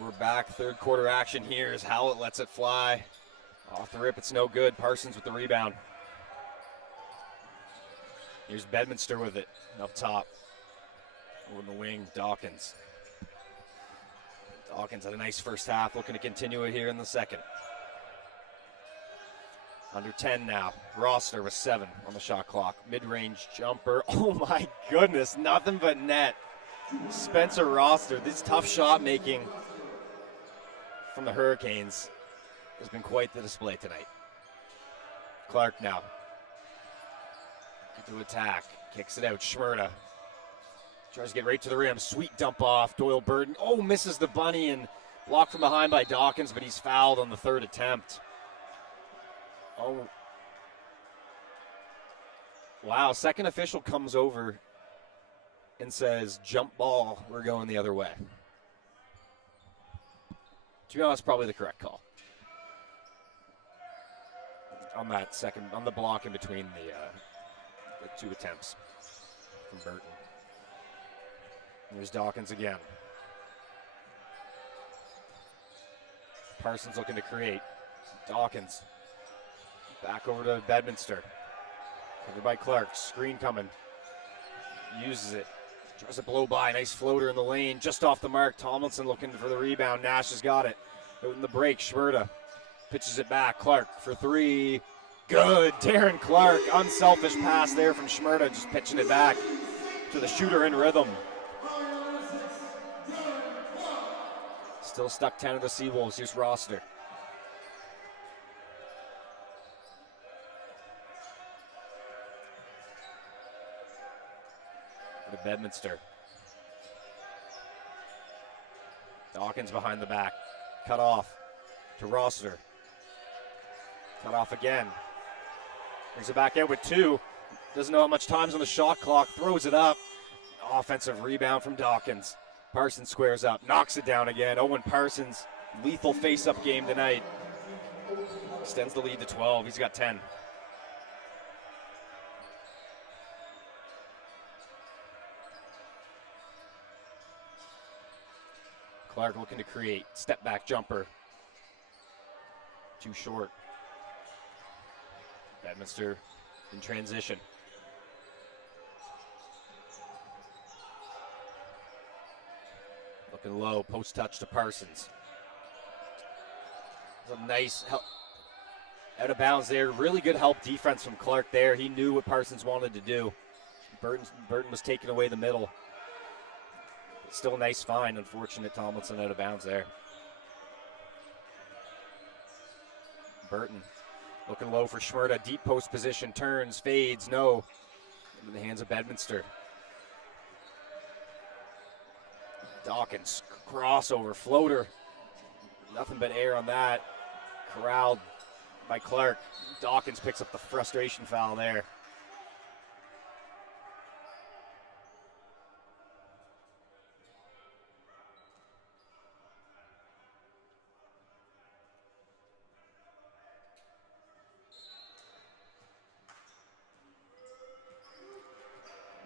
We're back, third quarter action here as Howlett lets it fly. Off the rip, it's no good. Parsons with the rebound. Here's Bedminster with it up top. Over the wing, Dawkins. Dawkins had a nice first half, looking to continue it here in the second. Under 10 now. Rossiter with 7 on the shot clock. Mid-range jumper. Oh my goodness, nothing but net. Spencer Rossiter, this tough shot making from the Hurricanes has been quite the display tonight. Clark now. To attack. Kicks it out. Schmerda. Tries to get right to the rim. Sweet dump off. Doyle Burton. Oh, misses the bunny and blocked from behind by Dawkins, but he's fouled on the third attempt. Oh. Wow. Second official comes over and says, jump ball. We're going the other way. To be honest, probably the correct call. On that second, on the block in between the 2 attempts from Burton. Here's Dawkins again. Parsons looking to create. Dawkins. Back over to Bedminster. Covered by Clark. Screen coming. Uses it. Tries to blow by. Nice floater in the lane. Just off the mark. Tomlinson looking for the rebound. Nash has got it. Out in the break. Schmerda pitches it back. Clark for 3. Good. Darren Clark. Unselfish pass there from Schmerda. Just pitching it back to the shooter in rhythm. Still stuck 10 of the Seawolves. Here's Rossiter. To Bedminster. Dawkins behind the back. Cut off to Rossiter. Cut off again. Brings it back out with 2. Doesn't know how much time's on the shot clock. Throws it up. Offensive rebound from Dawkins. Parsons squares up. Knocks it down again. Owen Parsons. Lethal face-up game tonight. Extends the lead to 12. He's got 10. Clark looking to create. Step back jumper. Too short. Bedminster in transition. Looking low. Post touch to Parsons. A nice help. Out of bounds there. Really good help defense from Clark there. He knew what Parsons wanted to do. Burton was taking away the middle. Still a nice find. Unfortunate Tomlinson out of bounds there. Burton looking low for Schmerda. Deep post position. Turns. Fades. No. Into the hands of Bedminster. Dawkins. Crossover. Floater. Nothing but air on that. Corralled by Clark. Dawkins picks up the frustration foul there.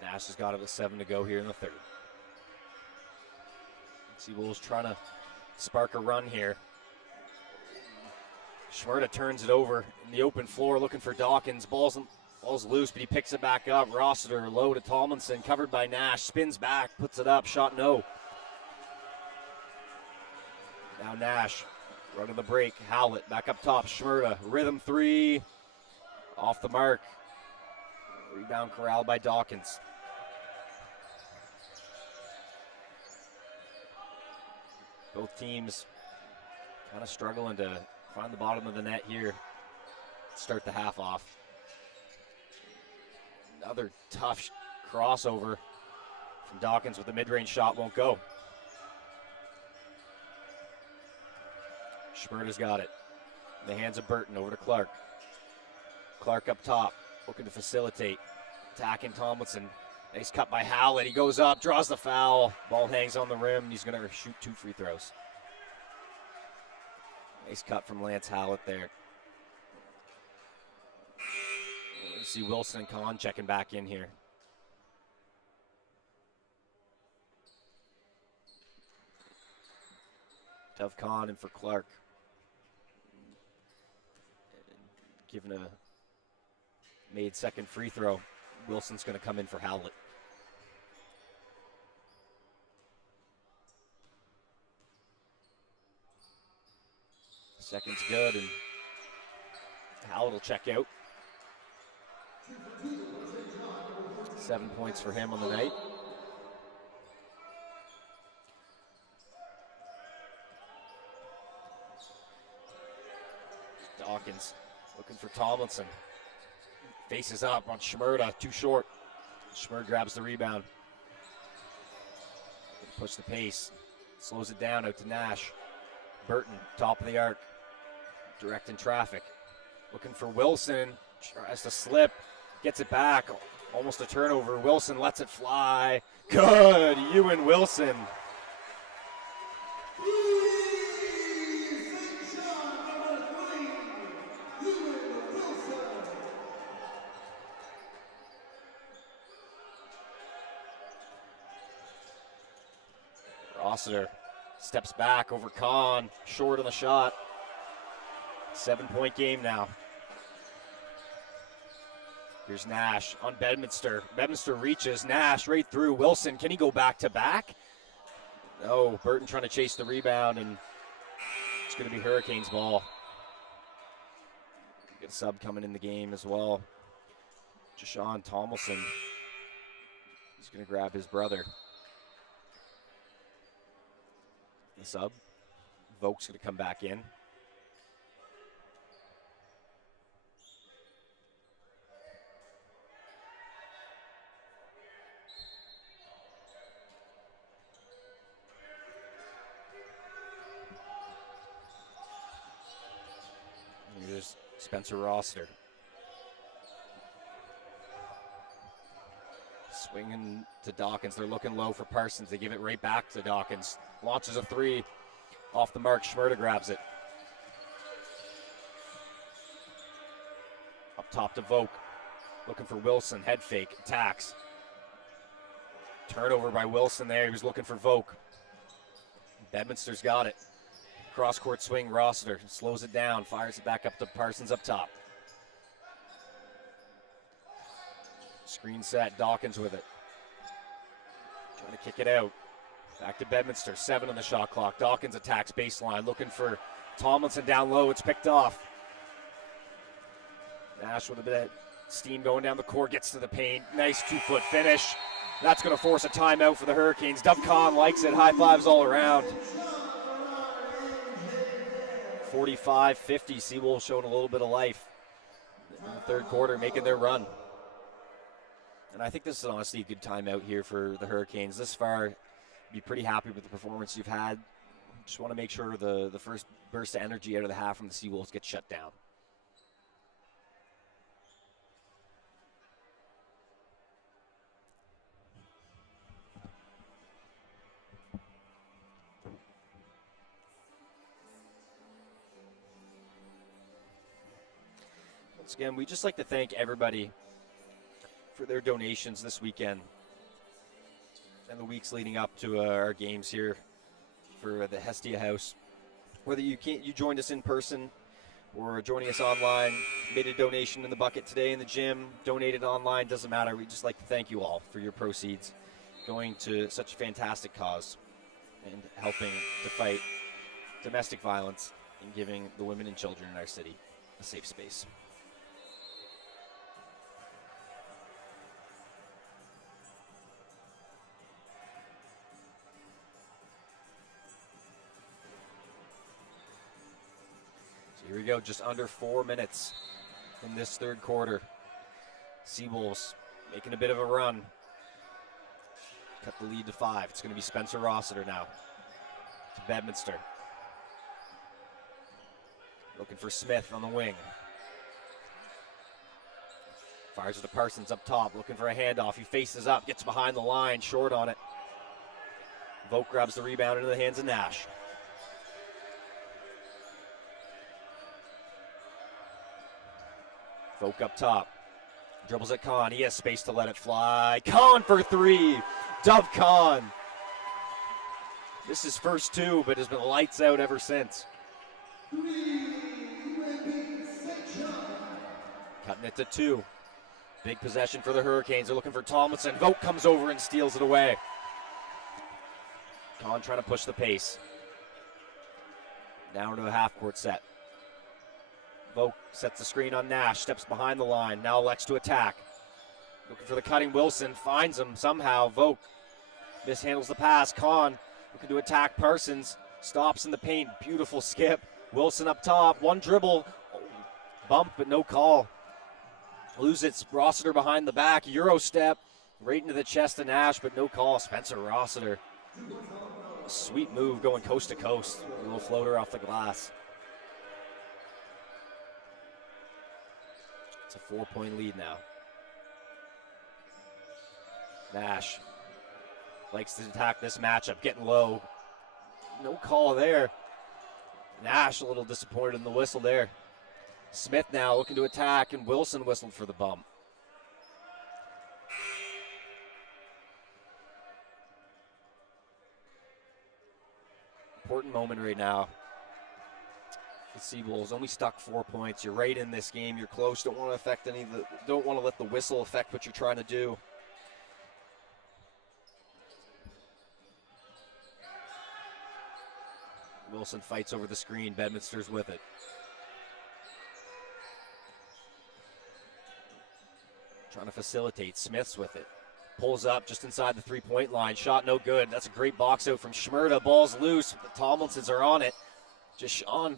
Nash has got it with 7 to go here in the third. Seawolves trying to spark a run here. Schmerda turns it over in the open floor looking for Dawkins. Ball's loose, but he picks it back up. Rossiter low to Tomlinson, covered by Nash. Spins back, puts it up, shot no. Now Nash, running the break. Howlett back up top. Schmerda, rhythm 3. Off the mark. Rebound corralled by Dawkins. Both teams kind of struggling to find the bottom of the net here. Start the half off. Another tough crossover from Dawkins with the mid-range shot. Won't go. Schmerda's got it. In the hands of Burton. Over to Clark. Clark up top. Looking to facilitate. Attacking Tomlinson. Nice cut by Howlett. He goes up, draws the foul. Ball hangs on the rim. He's going to shoot 2 free throws. Nice cut from Lance Howlett there. You see Wilson and Kahn checking back in here. Dov Khan in for Clark. Given a made second free throw, Wilson's going to come in for Howlett. Second's good, and Howlett will check out. 7 points for him on the night. Dawkins looking for Tomlinson. Faces up on Schmerda, too short. Schmerda grabs the rebound. Push the pace. Slows it down out to Nash. Burton, top of the arc. Directing traffic. Looking for Wilson. Tries to slip. Gets it back. Almost a turnover. Wilson lets it fly. Good. Ewan Wilson. Rossiter steps back over Kahn, short on the shot. 7-point game now. Here's Nash on Bedminster. Bedminster reaches, Nash right through. Wilson, can he go back to back? No, Burton trying to chase the rebound, and it's going to be Hurricanes ball. Get a sub coming in the game as well. Jashawn Tomlinson. He's going to grab his brother. The sub. Vogt's going to come back in. Here's Spencer Rossiter. Swinging to Dawkins. They're looking low for Parsons. They give it right back to Dawkins. Launches a three. Off the mark, Schmerda grabs it. Up top to Vogt. Looking for Wilson. Head fake. Attacks. Turnover by Wilson there. He was looking for Vogt. Bedminster's got it. Cross-court swing, Rossiter. Slows it down. Fires it back up to Parsons up top. Screen set. Dawkins with it. Trying to kick it out. Back to Bedminster. 7 on the shot clock. Dawkins attacks baseline. Looking for Tomlinson down low. It's picked off. Nash with a bit of steam going down the court. Gets to the paint. Nice 2-foot finish. That's going to force a timeout for the Hurricanes. Dov Khan likes it. High fives all around. 45-50. Seawolves showing a little bit of life in the third quarter, making their run. And I think this is honestly a good timeout here for the Hurricanes. This far, be pretty happy with the performance you've had. Just want to make sure the first burst of energy out of the half from the Seawolves gets shut down. Once again, we just like to thank everybody for their donations this weekend and the weeks leading up to our games here for the Hestia House. Whether you joined us in person or joining us online, made a donation in the bucket today in the gym, donated online, doesn't matter. We just like to thank you all for your proceeds going to such a fantastic cause and helping to fight domestic violence and giving the women and children in our city a safe space. Here we go, just under 4 minutes in this third quarter. Seawolves making a bit of a run. Cut the lead to 5. It's going to be Spencer Rossiter now to Bedminster. Looking for Smith on the wing. Fires it to Parsons up top, looking for a handoff. He faces up, gets behind the line, short on it. Vogt grabs the rebound into the hands of Nash. Vogt up top. Dribbles at Kahn. He has space to let it fly. Kahn for 3. Dov Khan. This is first 2, but has been lights out ever since. Cutting it to 2. Big possession for the Hurricanes. They're looking for Tomlinson. Vogt comes over and steals it away. Kahn trying to push the pace. Now into a half-court set. Vogt sets the screen on Nash, steps behind the line. Now elects to attack. Looking for the cutting Wilson, finds him somehow. Vogt mishandles the pass. Kahn looking to attack Parsons. Stops in the paint. Beautiful skip. Wilson up top. One dribble. Bump, but no call. Lose it. Rossiter behind the back. Euro step. Right into the chest of Nash, but no call. Spencer Rossiter. Sweet move going coast to coast. A little floater off the glass. It's a 4-point lead now. Nash likes to attack this matchup, getting low. No call there. Nash a little disappointed in the whistle there. Smith now looking to attack, and Wilson whistled for the bump. Important moment right now. The Seawolves only stuck 4 points. You're right in this game. You're close. Don't want to affect don't want to let the whistle affect what you're trying to do. Wilson fights over the screen. Bedminster's with it. Trying to facilitate. Smith's with it. Pulls up just inside the three-point line. Shot no good. That's a great box out from Schmerda. Ball's loose. The Tomlinsons are on it. Just Sean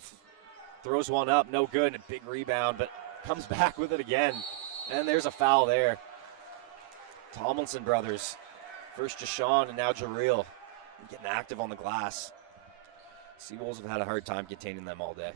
throws one up. No good. A big rebound, but comes back with it again. And there's a foul there. Tomlinson brothers. First Jashawn and now Jareel. Getting active on the glass. Seawolves have had a hard time containing them all day.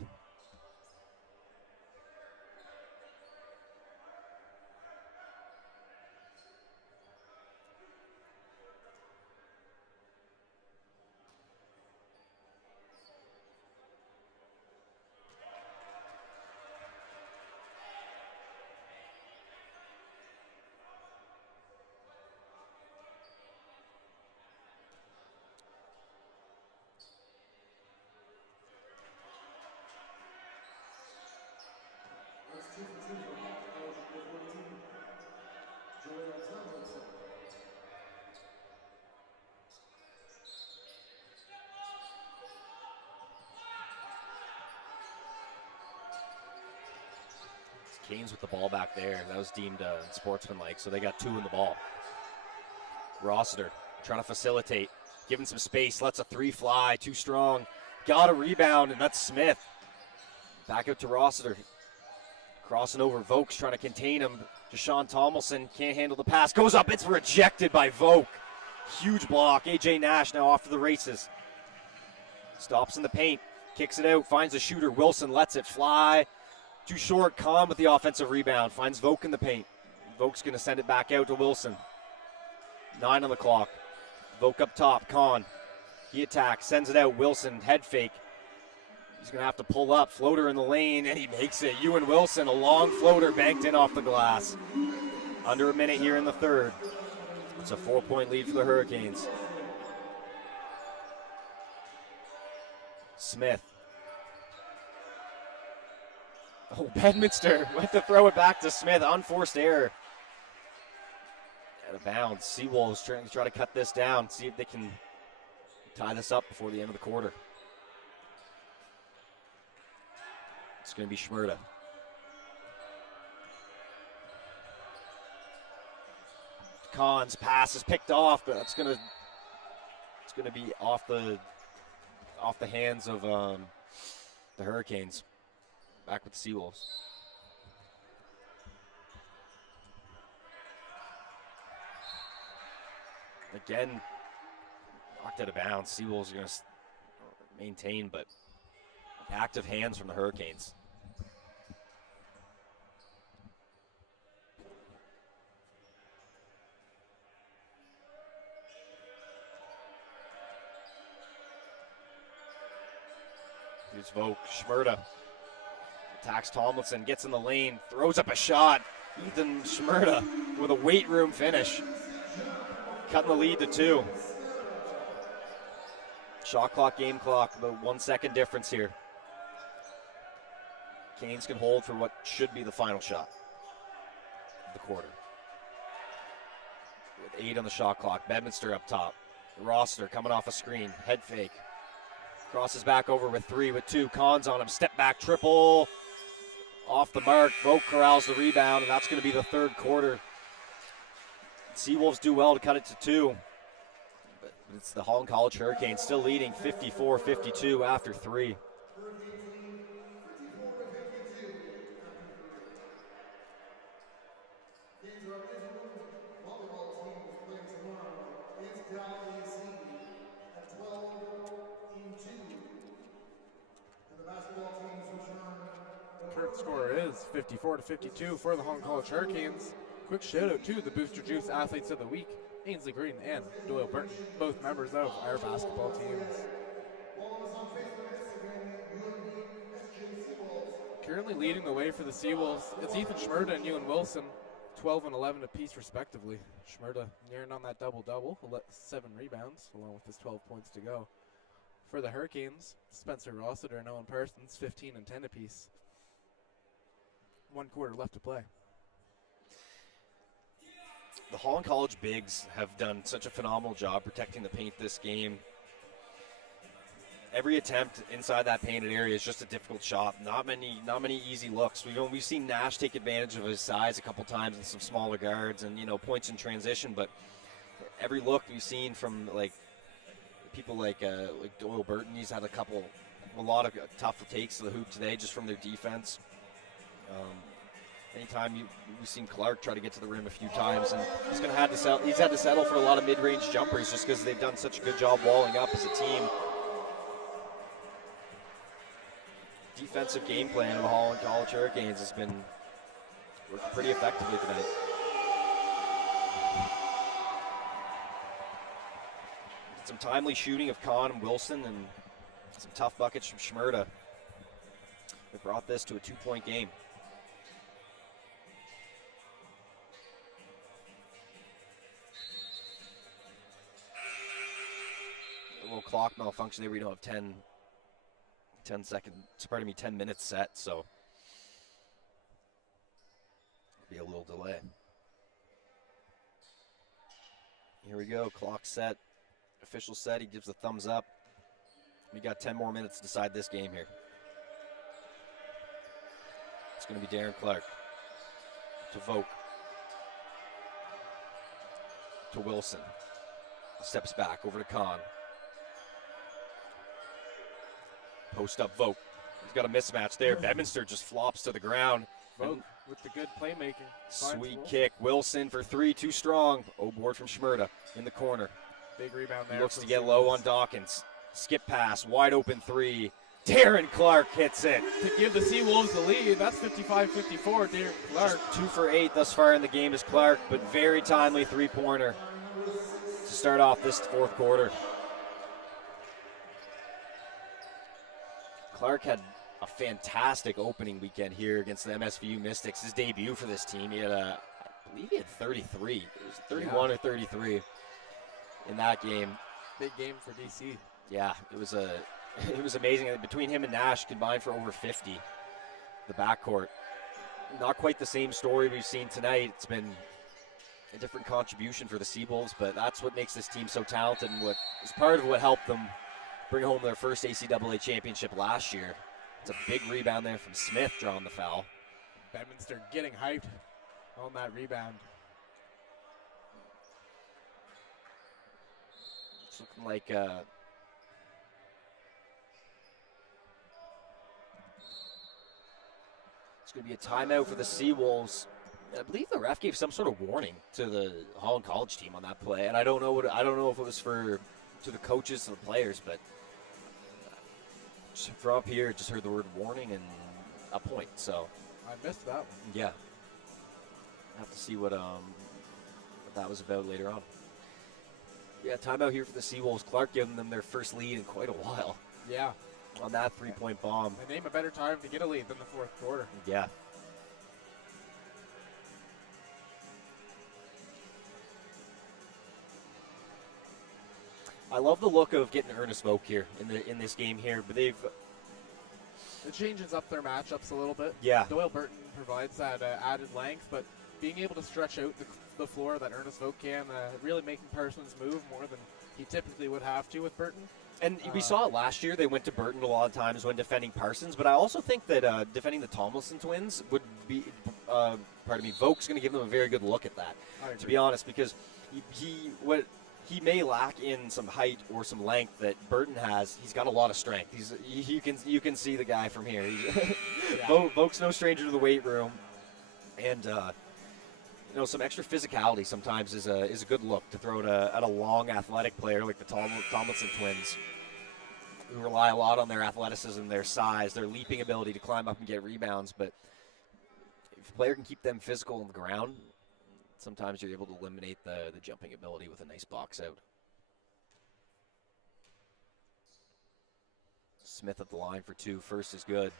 Canes with the ball back there. That was deemed sportsmanlike, so they got 2 in the ball. Rossiter trying to facilitate, giving some space, lets a 3 fly, too strong. Got a rebound, and that's Smith. Back out to Rossiter. Crossing over, Vogt's trying to contain him. Deshaun Tomlinson can't handle the pass. Goes up, it's rejected by Vogt. Huge block. AJ Nash now off to the races. Stops in the paint, kicks it out, finds a shooter. Wilson lets it fly. Too short. Kahn with the offensive rebound. Finds Vogt in the paint. Vogt's going to send it back out to Wilson. 9 on the clock. Vogt up top. Kahn. He attacks. Sends it out. Wilson. Head fake. He's going to have to pull up. Floater in the lane, and he makes it. Ewan Wilson. A long floater banked in off the glass. Under a minute here in the third. It's a 4-point lead for the Hurricanes. Smith. Oh, Bedminster went to throw it back to Smith. Unforced error. Out of bounds. Seawolves try to cut this down. See if they can tie this up before the end of the quarter. It's going to be Schmerda. Kahn's pass is picked off, but it's going to be off the hands of the Hurricanes. Back with the Seawolves. Again, knocked out of bounds. Seawolves are going to maintain, but active hands from the Hurricanes. Here's Vogt. Schmerda attacks Tomlinson, gets in the lane, throws up a shot. Ethan Schmerda with a weight room finish. Cutting the lead to 2. Shot clock, game clock, about 1 second difference here. Canes can hold for what should be the final shot of the quarter. With 8 on the shot clock, Bedminster up top. Rossiter coming off a screen, head fake. Crosses back over with 3 with 2. Cons on him, step back triple. Off the mark, Vogt corrals the rebound, and that's going to be the third quarter. Seawolves do well to cut it to 2. But it's the Holland College Hurricanes still leading 54-52 after 3. Current score is 54-52 for the Holland College Hurricanes. Quick shout out to the Booster Juice Athletes of the Week, Ainsley Green and Doyle Burton, both members of our basketball teams. Currently leading the way for the Seawolves, it's Ethan Schmerda and Ewan Wilson, 12 and 11 apiece respectively. Schmerda nearing on that double-double, 7 rebounds, along with his 12 points to go. For the Hurricanes, Spencer Rossiter and Owen Parsons, 15 and 10 apiece. 1 quarter left to play. The Holland College bigs have done such a phenomenal job protecting the paint this game. Every attempt inside that painted area is just a difficult shot. Not many easy looks. We've seen Nash take advantage of his size a couple times and some smaller guards and points in transition. But every look we've seen from people like Doyle Burton, he's had a lot of tough takes to the hoop today just from their defense. Anytime we've seen Clark try to get to the rim a few times, and he's had to settle for a lot of mid-range jumpers just because they've done such a good job walling up as a team. Defensive game plan of the Holland College Hurricanes has been working pretty effectively tonight. Some timely shooting of Kahn and Wilson and some tough buckets from Schmerda. They brought this to a 2-point game. A little clock malfunction there. We don't have 10 minutes set, so be a little delay. Here we go, clock set, official set, he gives the thumbs up. We got 10 more minutes to decide this game here. It's going to be Darren Clark to Vogt to Wilson. Steps back over to Kahn. Post up Vogt. He's got a mismatch there. Bedminster just flops to the ground. Vogt with the good playmaking. Sweet kick. Wilson for 3, too strong. Board from Schmerda in the corner. Big rebound there. He looks to get low on Dawkins. Skip pass, wide open 3. Darren Clark hits it. To give the Seawolves the lead, that's 55-54, Darren Clark. Just 2 for 8 thus far in the game is Clark, but very timely 3-pointer to start off this fourth quarter. Clark had a fantastic opening weekend here against the MSVU Mystics. His debut for this team, I believe he had 33. It was 31 or 33 in that game. Big game for DC. Yeah, it was amazing. Between him and Nash combined for over 50. The backcourt. Not quite the same story we've seen tonight. It's been a different contribution for the Seawolves, but that's what makes this team so talented and what is part of what helped them bring home their first ACAA championship last year. It's a big rebound there from Smith drawing the foul. Bedminster getting hyped on that rebound. It's looking like it's going to be a timeout for the Seawolves. I believe the ref gave some sort of warning to the Holland College team on that play, and I don't know if it was to the coaches and the players, but just from up here, just heard the word warning and a point. So I missed that one. Yeah, I have to see what that was about later on. Yeah, timeout here for the Seawolves. Clark giving them their first lead in quite a while. Yeah. On that 3-point bomb. They name a better time to get a lead than the fourth quarter. Yeah. I love the look of getting Ernest Vogt here in this game here, but they've. It changes up their matchups a little bit. Yeah. Doyle Burton provides that added length, but being able to stretch out the floor that Ernest Vogt can, really making Parsons move more than he typically would have to with Burton. And we saw it last year. They went to Burton a lot of times when defending Parsons, but I also think that defending the Tomlinson twins would be, Vogt's going to give them a very good look at that, to be honest, because he may lack in some height or some length that Burton has. He's got a lot of strength. You can see the guy from here. Vogt's no stranger to the weight room, and some extra physicality sometimes is a good look to throw at a long athletic player like the Tomlinson twins, who rely a lot on their athleticism, their size, their leaping ability to climb up and get rebounds. But if a player can keep them physical on the ground, sometimes you're able to eliminate the jumping ability with a nice box out. Smith at the line for 2. First is good.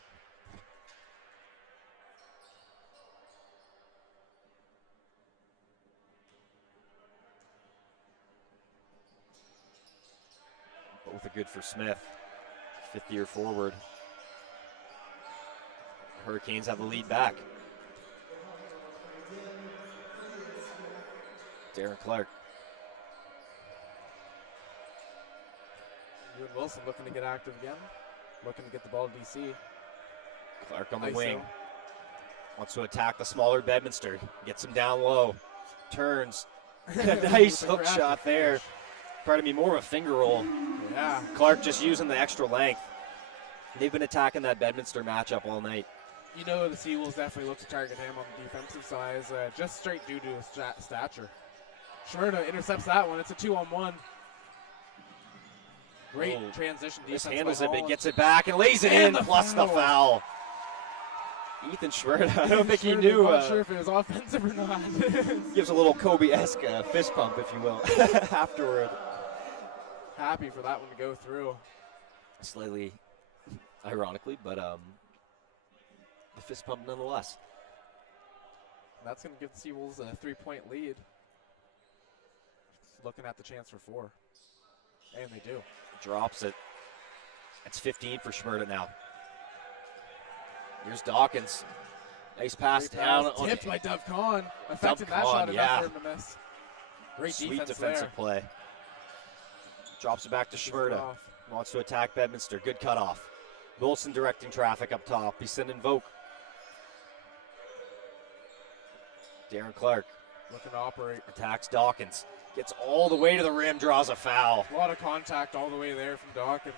Both are good for Smith. 5th-year forward. Hurricanes have the lead back. Darren Clark. Ewan Wilson looking to get active again. Looking to get the ball to DC. Clark on the wing. Wants to attack the smaller Bedminster. Gets him down low. Turns. Nice hook shot there. More of a finger roll. Yeah. Clark just using the extra length. They've been attacking that Bedminster matchup all night. You know the Seawolves definitely look to target him on the defensive side, just straight due to his stature. Schmerda intercepts that one. It's a 2-on-1. Great transition defense. Handles it, but gets it back and lays it in, plus the foul. Ethan Schmerda, I don't think he knew. I'm not sure if it was offensive or not. Gives a little Kobe-esque fist pump, if you will, afterward. Happy for that one to go through. Slightly ironically, but the fist pump nonetheless. That's going to give the Seawolves a 3-point lead. Looking at the chance for 4. And they do. Drops it. It's 15 for Schmerda now. Here's Dawkins. Nice pass down. Tipped by Dove Kahn. Affected that shot enough for him to miss. Great sweet defensive play. Drops it back to Schmerda. Wants to attack Bedminster. Good cutoff. Wilson directing traffic up top. He's sending Vogt. Darren Clark. Looking to operate. Attacks Dawkins. Gets all the way to the rim, draws a foul. A lot of contact all the way there from Dawkins.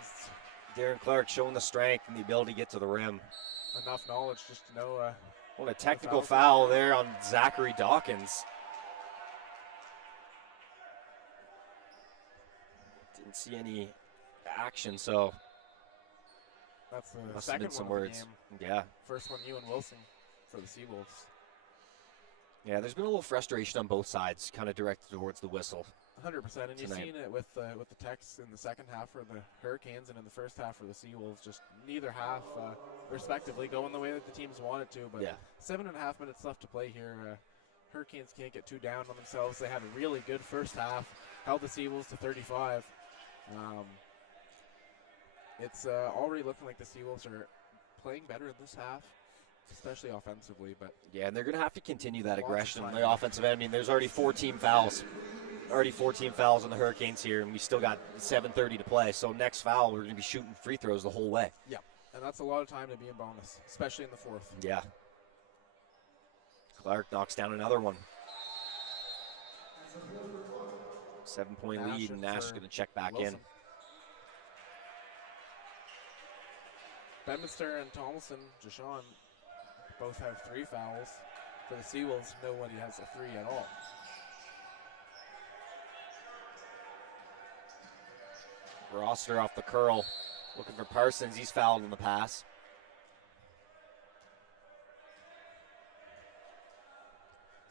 Darren Clark showing the strength and the ability to get to the rim. Enough knowledge just to know. What a technical foul there on Zachary Dawkins. Didn't see any action, so that's the must second have been some one words. Of the game. Yeah. First one, Ewan Wilson for the Seawolves. Yeah, there's been a little frustration on both sides, kind of directed towards the whistle. 100%, and you've seen it with the Techs in the second half for the Hurricanes and in the first half for the Seawolves. Just neither half, respectively, going the way that the teams wanted to. But 7.5 minutes left to play here. Hurricanes can't get too down on themselves. They had a really good first half, held the Seawolves to 35. It's already looking like the Seawolves are playing better in this half, especially offensively. But yeah, and they're going to have to continue that aggression on the offensive end. I mean, there's already 4 team fouls. Already 14 fouls on the Hurricanes here, and we still got 7:30 to play. So next foul, we're going to be shooting free throws the whole way. Yeah, and that's a lot of time to be in bonus, especially in the fourth. Yeah. Clark knocks down another one. 7-point lead, and Nash is going to check back in. Bedminster and Tomlinson, Jashawn, both have 3 fouls. For the Seawolves, nobody has a 3 at all. Roster off the curl, looking for Parsons. He's fouled in the pass.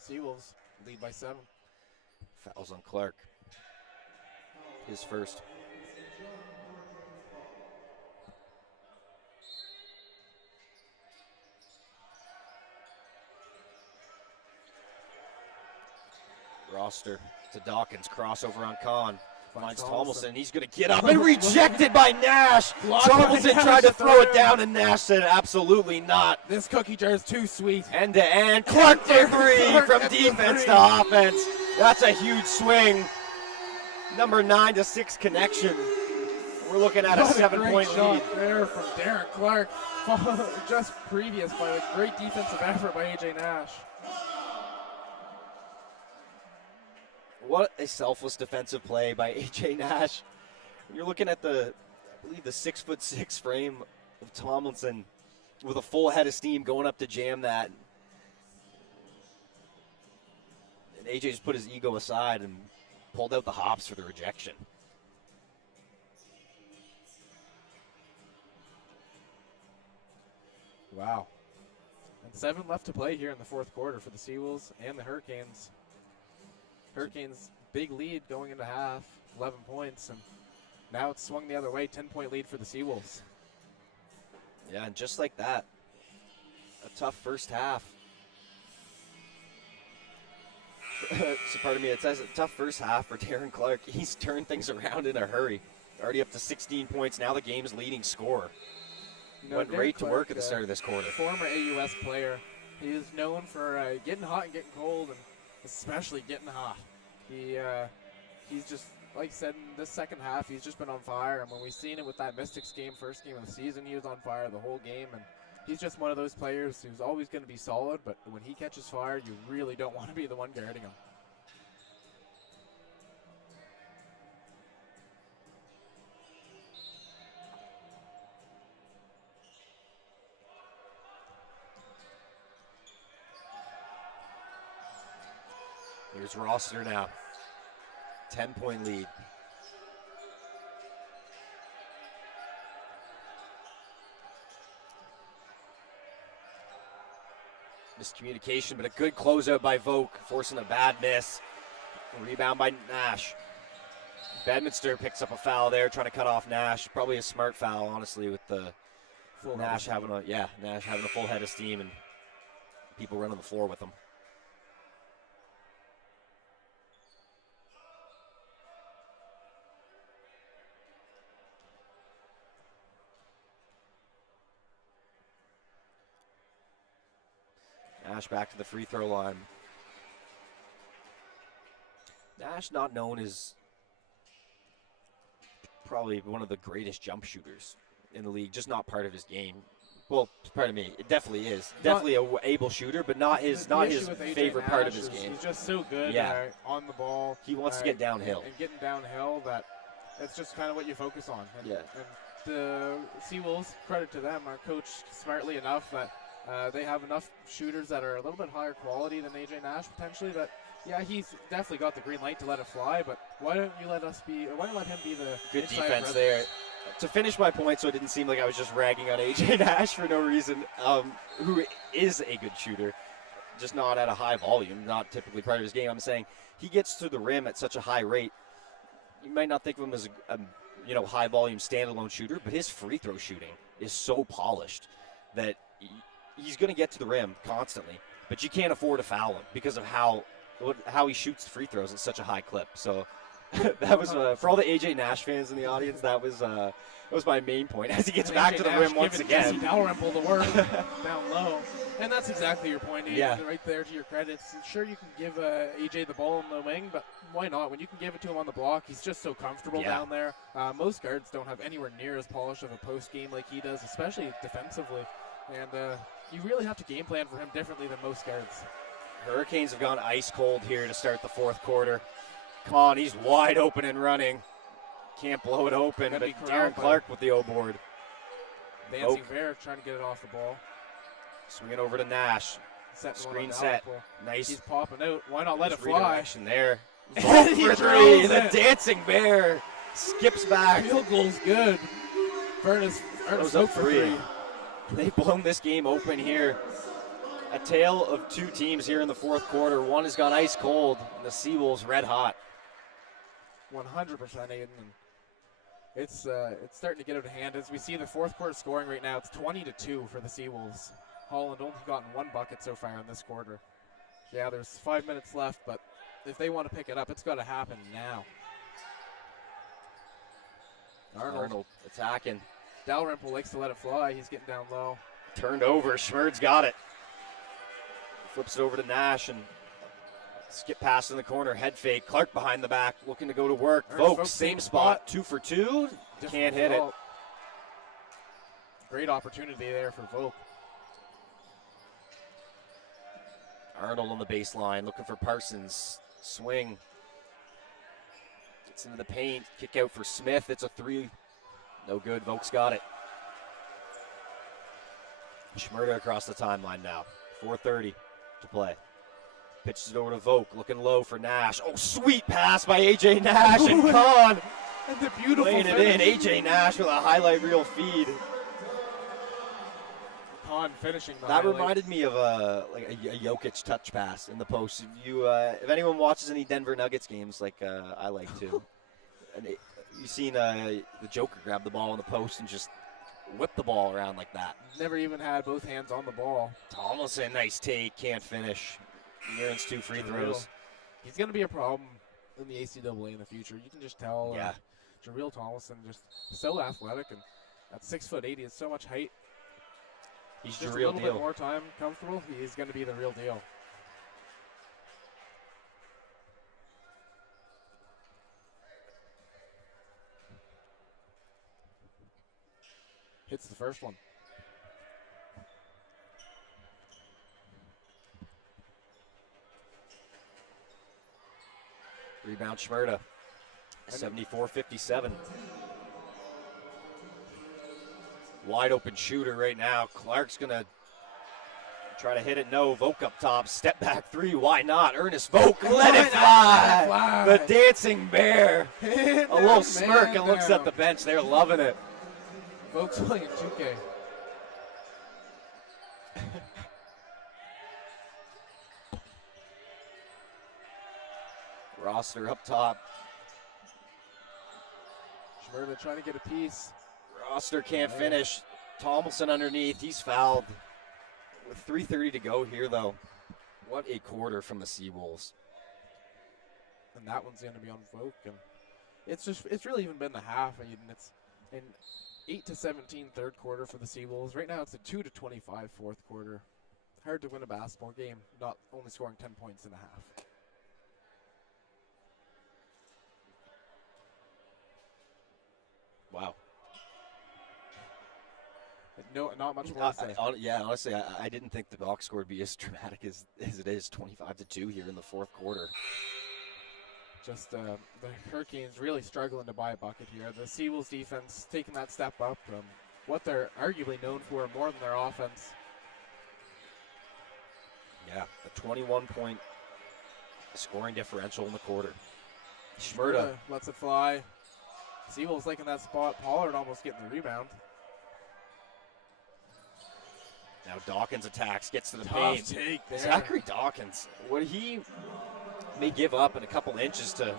Seawolves lead by 7. Fouls on Clark. His first. Roster to Dawkins, crossover on Kahn. Finds Tomlinson. He's going to get up and rejected by Nash. Tomlinson tried to throw it down, and Nash said, absolutely not. This cookie jar is too sweet. End to end. Clark for three from defense to offense. That's a huge swing. Number 9 to 6 connection. We're looking at a 7-point lead. There from Darren Clark. Just previous by a great defensive effort by AJ Nash. What a selfless defensive play by AJ Nash. You're looking at I believe the 6'6" frame of Tomlinson with a full head of steam going up to jam that. And AJ just put his ego aside and pulled out the hops for the rejection. Wow. And 7 left to play here in the fourth quarter for the Seawolves and the Hurricanes. Hurricanes big lead going into half, 11 points, and now it's swung the other way, 10-point lead for the Seawolves. Yeah, and just like that, a tough first half. So pardon me, it says a tough first half for Darren Clark. He's turned things around in a hurry. Already up to 16 points, now the game's leading scorer. Went right to work at the start of this quarter. Former AUS player. He is known for getting hot and getting cold, and especially getting hot. He's just, like I said, in this second half, he's just been on fire. And when we seen it with that Mystics game, first game of the season, he was on fire the whole game. And he's just one of those players who's always going to be solid, but when he catches fire, you really don't want to be the one guarding him. Here's Rossiter now. 10-point lead. Miscommunication, but a good closeout by Voke, forcing a bad miss. Rebound by Nash. Bedminster picks up a foul there, trying to cut off Nash. Probably a smart foul, honestly, with the Nash having a full head of steam and people running the floor with him. Nash back to the free throw line. Nash not known as probably one of the greatest jump shooters in the league, just not part of his game. Well, pardon me, it definitely is. Definitely a able shooter, but not his favorite part of his game. He's just so good on the ball. He wants to get downhill. And getting downhill, that it's just kind of what you focus on. And the Seawolves, credit to them, are coached smartly enough that they have enough shooters that are a little bit higher quality than AJ Nash potentially. That he's definitely got the green light to let it fly. But why don't you let him be the good defense there? To finish my point, so it didn't seem like I was just ragging on AJ Nash for no reason. Who is a good shooter, just not at a high volume, not typically part of his game. I'm saying he gets to the rim at such a high rate. You might not think of him as a high volume standalone shooter, but his free throw shooting is so polished that he's going to get to the rim constantly, but you can't afford to foul him because of how he shoots free throws at such a high clip. So that was for all the AJ Nash fans in the audience. That was my main point as he gets back to the rim once again. Dalrymple to work down low, and that's exactly your point. Right there to your credits. Sure, you can give AJ the ball in the wing, but why not? When you can give it to him on the block, he's just so comfortable down there. Most guards don't have anywhere near as polished of a post game like he does, especially defensively. And you really have to game plan for him differently than most guards. Hurricanes have gone ice cold here to start the fourth quarter. Come on, he's wide open and running. Can't blow it open, but Darren Clark with the O board. Dancing Bear trying to get it off the ball. Swing it over to Nash. Screen set. Nice. He's popping out. Why not let it fly? Redirection there. For three. The Dancing Bear skips back. Field goal's good. Ernest up for three. They've blown this game open here. A tale of two teams here in the fourth quarter. One has gone ice cold, and the Seawolves red hot. 100%, Aiden. It's starting to get out of hand. As we see the fourth quarter scoring right now, it's 20-2 for the Seawolves. Holland only gotten one bucket so far in this quarter. Yeah, there's 5 minutes left, but if they want to pick it up, it's got to happen now. Arnold attacking. Dalrymple likes to let it fly. He's getting down low. Turned over. Schmerd's got it. Flips it over to Nash and skip pass in the corner. Head fake. Clark behind the back looking to go to work. Vokes, same spot. 2 for 2. Can't hit it. Great opportunity there for Vogue. Arnold on the baseline looking for Parsons. Swing. Gets into the paint. Kick out for Smith. It's a 3. No good. Vokes got it. Schmerda across the timeline now. 4:30 to play. Pitches it over to Vogue. Looking low for Nash. Oh, sweet pass by A.J. Nash and Kahn. And the beautiful laying it in. A.J. Nash with a highlight reel feed. Kahn finishing the That highlight. reminded me of a Jokic touch pass in the post. If anyone watches any Denver Nuggets games like I like to, and you've seen the Joker grab the ball in the post and just whip the ball around like that. Never even had both hands on the ball. Tomlinson, nice take, can't finish. He earns 2 free throws. He's going to be a problem in the ACAA in the future. You can just tell. Yeah. Jarrell Tomlinson just so athletic, and at 6'8", he has so much height. He's just the real a little deal. bit more time comfortable. He's going to be the real deal. Hits the first one. Rebound Schmerda. 74-57. Wide open shooter right now. Clark's going to try to hit it. No. Vogue up top. Step back 3. Why not? Ernest Vogue. Let it fly. The dancing bear. A little smirk and looks at the bench. They're loving it. Vogue's playing 2K. Roster up top. Schmerda trying to get a piece. Roster can't finish. Tomlinson underneath. He's fouled. With 3:30 to go here, though. What a quarter from the Seawolves. And that one's going to be on Vogue. And it's really even been the half. And it's an 8-17 third quarter for the Seawolves. Right now it's a 2-25 fourth quarter. Hard to win a basketball game, not only scoring 10 points in a half. Wow. No, not much more to say. Honestly, I didn't think the box score would be as dramatic as it is. 25-2 here in the fourth quarter. Just the Hurricanes really struggling to buy a bucket here. The Seawolves defense taking that step up from what they're arguably known for more than their offense. Yeah, a 21-point scoring differential in the quarter. Schmerda lets it fly. Seawolves liking that spot. Pollard almost getting the rebound. Now Dawkins attacks, gets to the Tough paint. take there. Zachary Dawkins, what he may give up in a couple inches to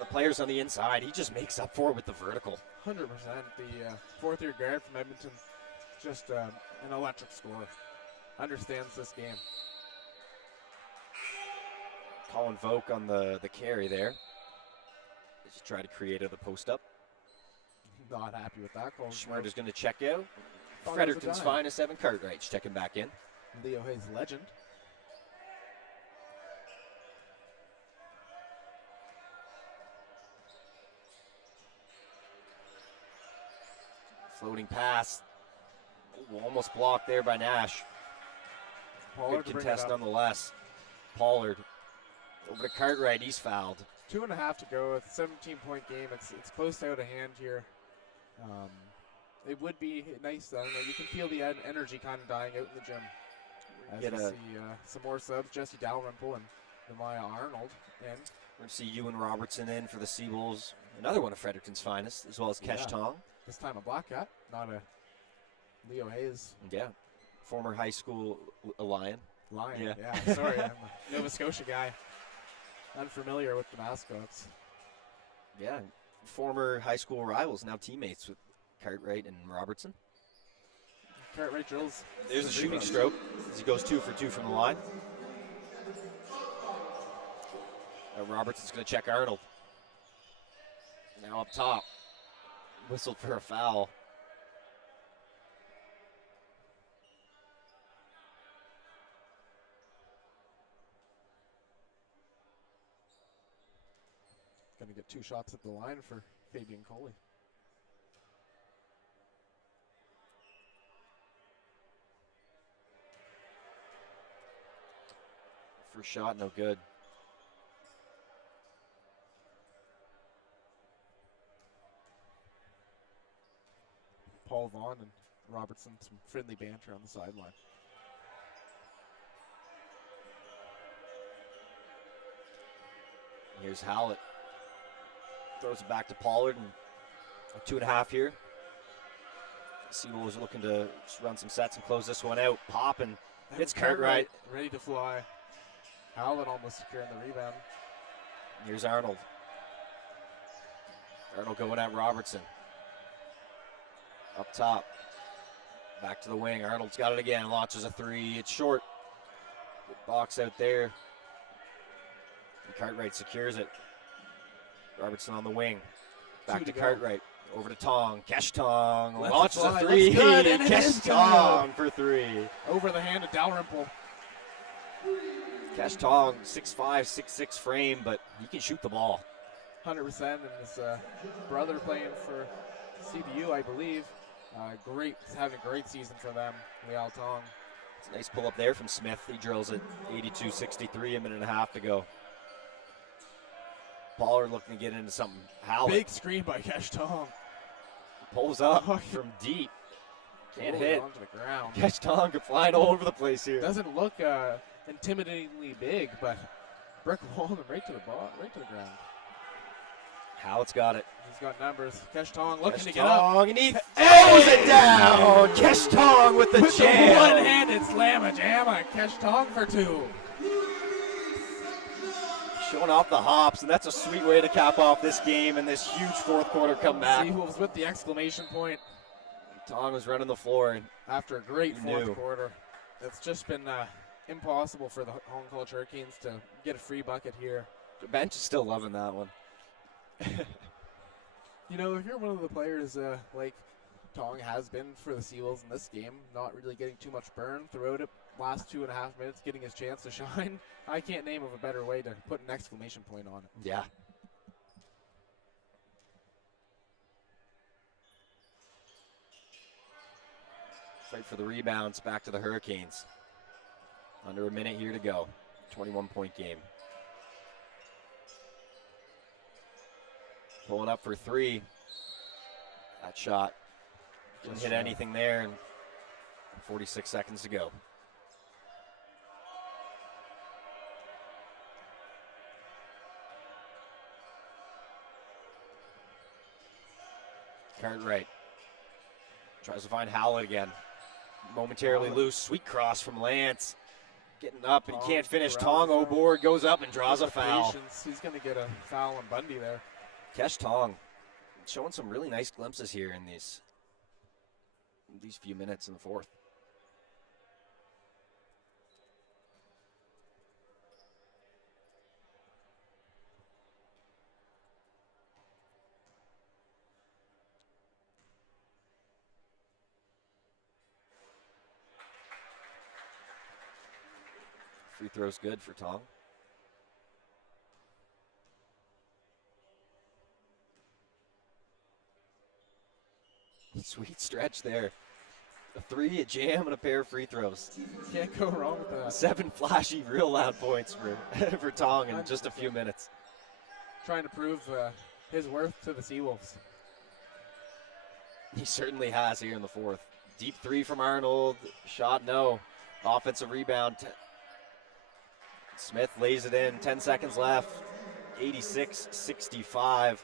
the players on the inside, he just makes up for it with the vertical. 100%. The fourth-year guard from Edmonton, just an electric scorer. Understands this game. Colin Vogue on the carry there. Just try to create the post up. Not happy with that call. Schmerder's going to check out. Thought it was a Fredericton's dime. finest, Evan Cartwright's checking back in. Leo Hayes, legend. Floating pass. Ooh, almost blocked there by Nash. Pollard Good to bring contest it up. nonetheless. Pollard over to Cartwright. He's fouled. 2.5 to go. It's a 17-point game. It's close to out of hand here. It would be nice, though. You can feel the energy kind of dying out in the gym. As Get we a- see some more subs. Jesse Dalrymple and Nehemiah Arnold. And We're going to see Ewan Robertson in for the Seawolves. Another one of Fredericton's finest, as well as Kesh Yeah. Tong. this time a black cat, not a Leo Hayes Yeah. Former high school Lion. Lion. Yeah. Yeah, sorry. I'm a Nova Scotia guy. Unfamiliar with the mascots. Yeah. Former high school rivals, now teammates with Cartwright and Robertson. Cartwright drills. There's a some shooting rebounds. stroke as he goes 2 for 2 from the line. Robertson's going to check Arnold. Now up top. Whistled for a foul. Going to get 2 shots at the line for Fabian Coley. First shot, no good. Paul Vaughn and Robertson, some friendly banter on the sideline. Here's Hallett. Throws it back to Pollard, and a 2.5 here. Seawolves are looking to just run some sets and close this one out. Pop, and it's Cartwright. Ready to fly. Howlett almost securing the rebound. Here's Arnold. Arnold going at Robertson. Up top. Back to the wing. Arnold's got it again. Launches a 3. It's short. Good box out there. And Cartwright secures it. Robertson on the wing. Back to Cartwright. Over to Tong. Kesh Tong launches a 3. Kesh Tong for 3. Over the hand of Dalrymple. Kesh Tong, 6'5", 6'6" frame, but he can shoot the ball. 100%, and his brother playing for CBU, I believe. He's having a great season for them, Liao Tong. It's a nice pull up there from Smith. He drills it 82-63, a minute and a half to go. Pollard looking to get into something. Howlett. Big screen by Kesh Tong. Pulls up from deep. Can't hit. Onto the ground. Kesh Tong flying all over the place here. Doesn't look intimidatingly big, but brick wall and right to the ball, right to the ground. Hallett's got it. He's got numbers. Kesh Tong looking to Kesh get up. And he throws it down. Kesh Tong with the jam. The one-handed slamma-jamma. Kesh Tong for 2. Showing off the hops, and that's a sweet way to cap off this game and this huge fourth quarter comeback. Seawolves with the exclamation point. Tong was running the floor. And after a great fourth quarter. It's just been impossible for the Home College Hurricanes to get a free bucket here. The bench is still loving that one. You know, if you're one of the players like Tong has been for the Seawolves in this game, not really getting too much burn throughout it, last 2.5 minutes getting his chance to shine, I can't name of a better way to put an exclamation point on it. Yeah. Fight for the rebounds, back to the Hurricanes. Under a minute here to go. 21-point game. Pulling up for 3. That shot didn't hit anything there, and 46 seconds to go. Cartwright tries to find Howlett again. Momentarily loose. Sweet cross from Lance. Getting up and he can't finish. Tong O'Board goes up and draws a foul. He's going to get a foul on Bundy there. Kesh Tong showing some really nice glimpses here in these few minutes in the fourth. Free throw's good for Tong. Sweet stretch there. A 3, a jam, and a pair of free throws. Can't go wrong with that. 7 flashy, real loud points for Tong in just a few minutes. Trying to prove his worth to the Seawolves. He certainly has here in the fourth. Deep 3 from Arnold. Shot no. Offensive rebound. Smith lays it in. 10 seconds left. 86-65.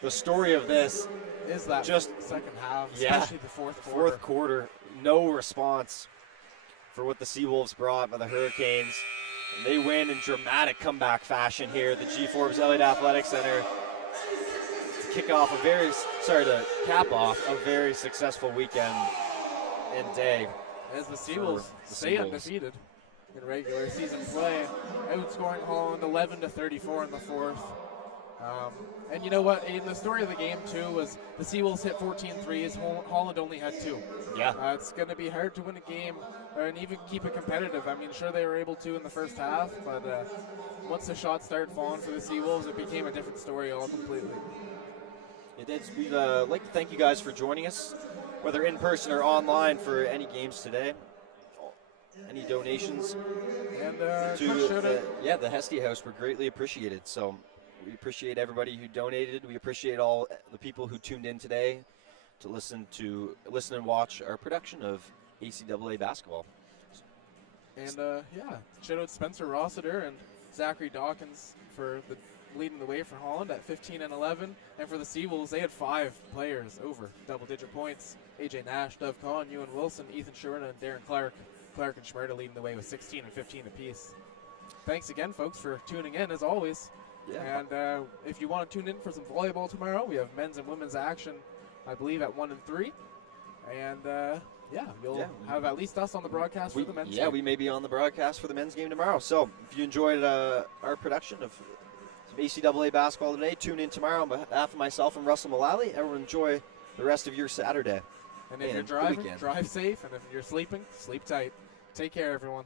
The story of this is that just second half, especially the fourth quarter. No response for what the Seawolves brought by the Hurricanes. And they win in dramatic comeback fashion here at the G. Forbes Elliott Athletic Center to cap off a very successful weekend and day. As the Seawolves stay undefeated in regular season play, outscoring Holland 11-34 in the fourth. And you know what? In the story of the game, too, was the Seawolves hit 14 threes. Holland only had 2. Yeah. It's going to be hard to win a game and even keep it competitive. I mean, sure, they were able to in the first half, but once the shots started falling for the Seawolves, it became a different story all completely. It is. We'd like to thank you guys for joining us, whether in person or online, for any games today. Any donations And to the Hesty House were greatly appreciated. So we appreciate everybody who donated. We appreciate all the people who tuned in today to listen and watch our production of ACAA basketball. And shout out Spencer Rossiter and Zachary Dawkins for leading the way for Holland at 15 and 11. And for the Seawolves, they had 5 players over double-digit points. AJ Nash, Dov Kahn, Ewan Wilson, Ethan Sherman, and Darren Clark. Clark and Schmerda leading the way with 16 and 15 apiece. Thanks again, folks, for tuning in, as always. Yeah. And if you want to tune in for some volleyball tomorrow, we have men's and women's action, I believe, at 1 and 3. And, you'll have at least us on the broadcast for the men's game. Yeah, we may be on the broadcast for the men's game tomorrow. So if you enjoyed our production of some ACAA basketball today, tune in tomorrow on behalf of myself and Russell Mullally. Everyone enjoy the rest of your Saturday. And if you're driving, drive safe. And if you're sleeping, sleep tight. Take care, everyone.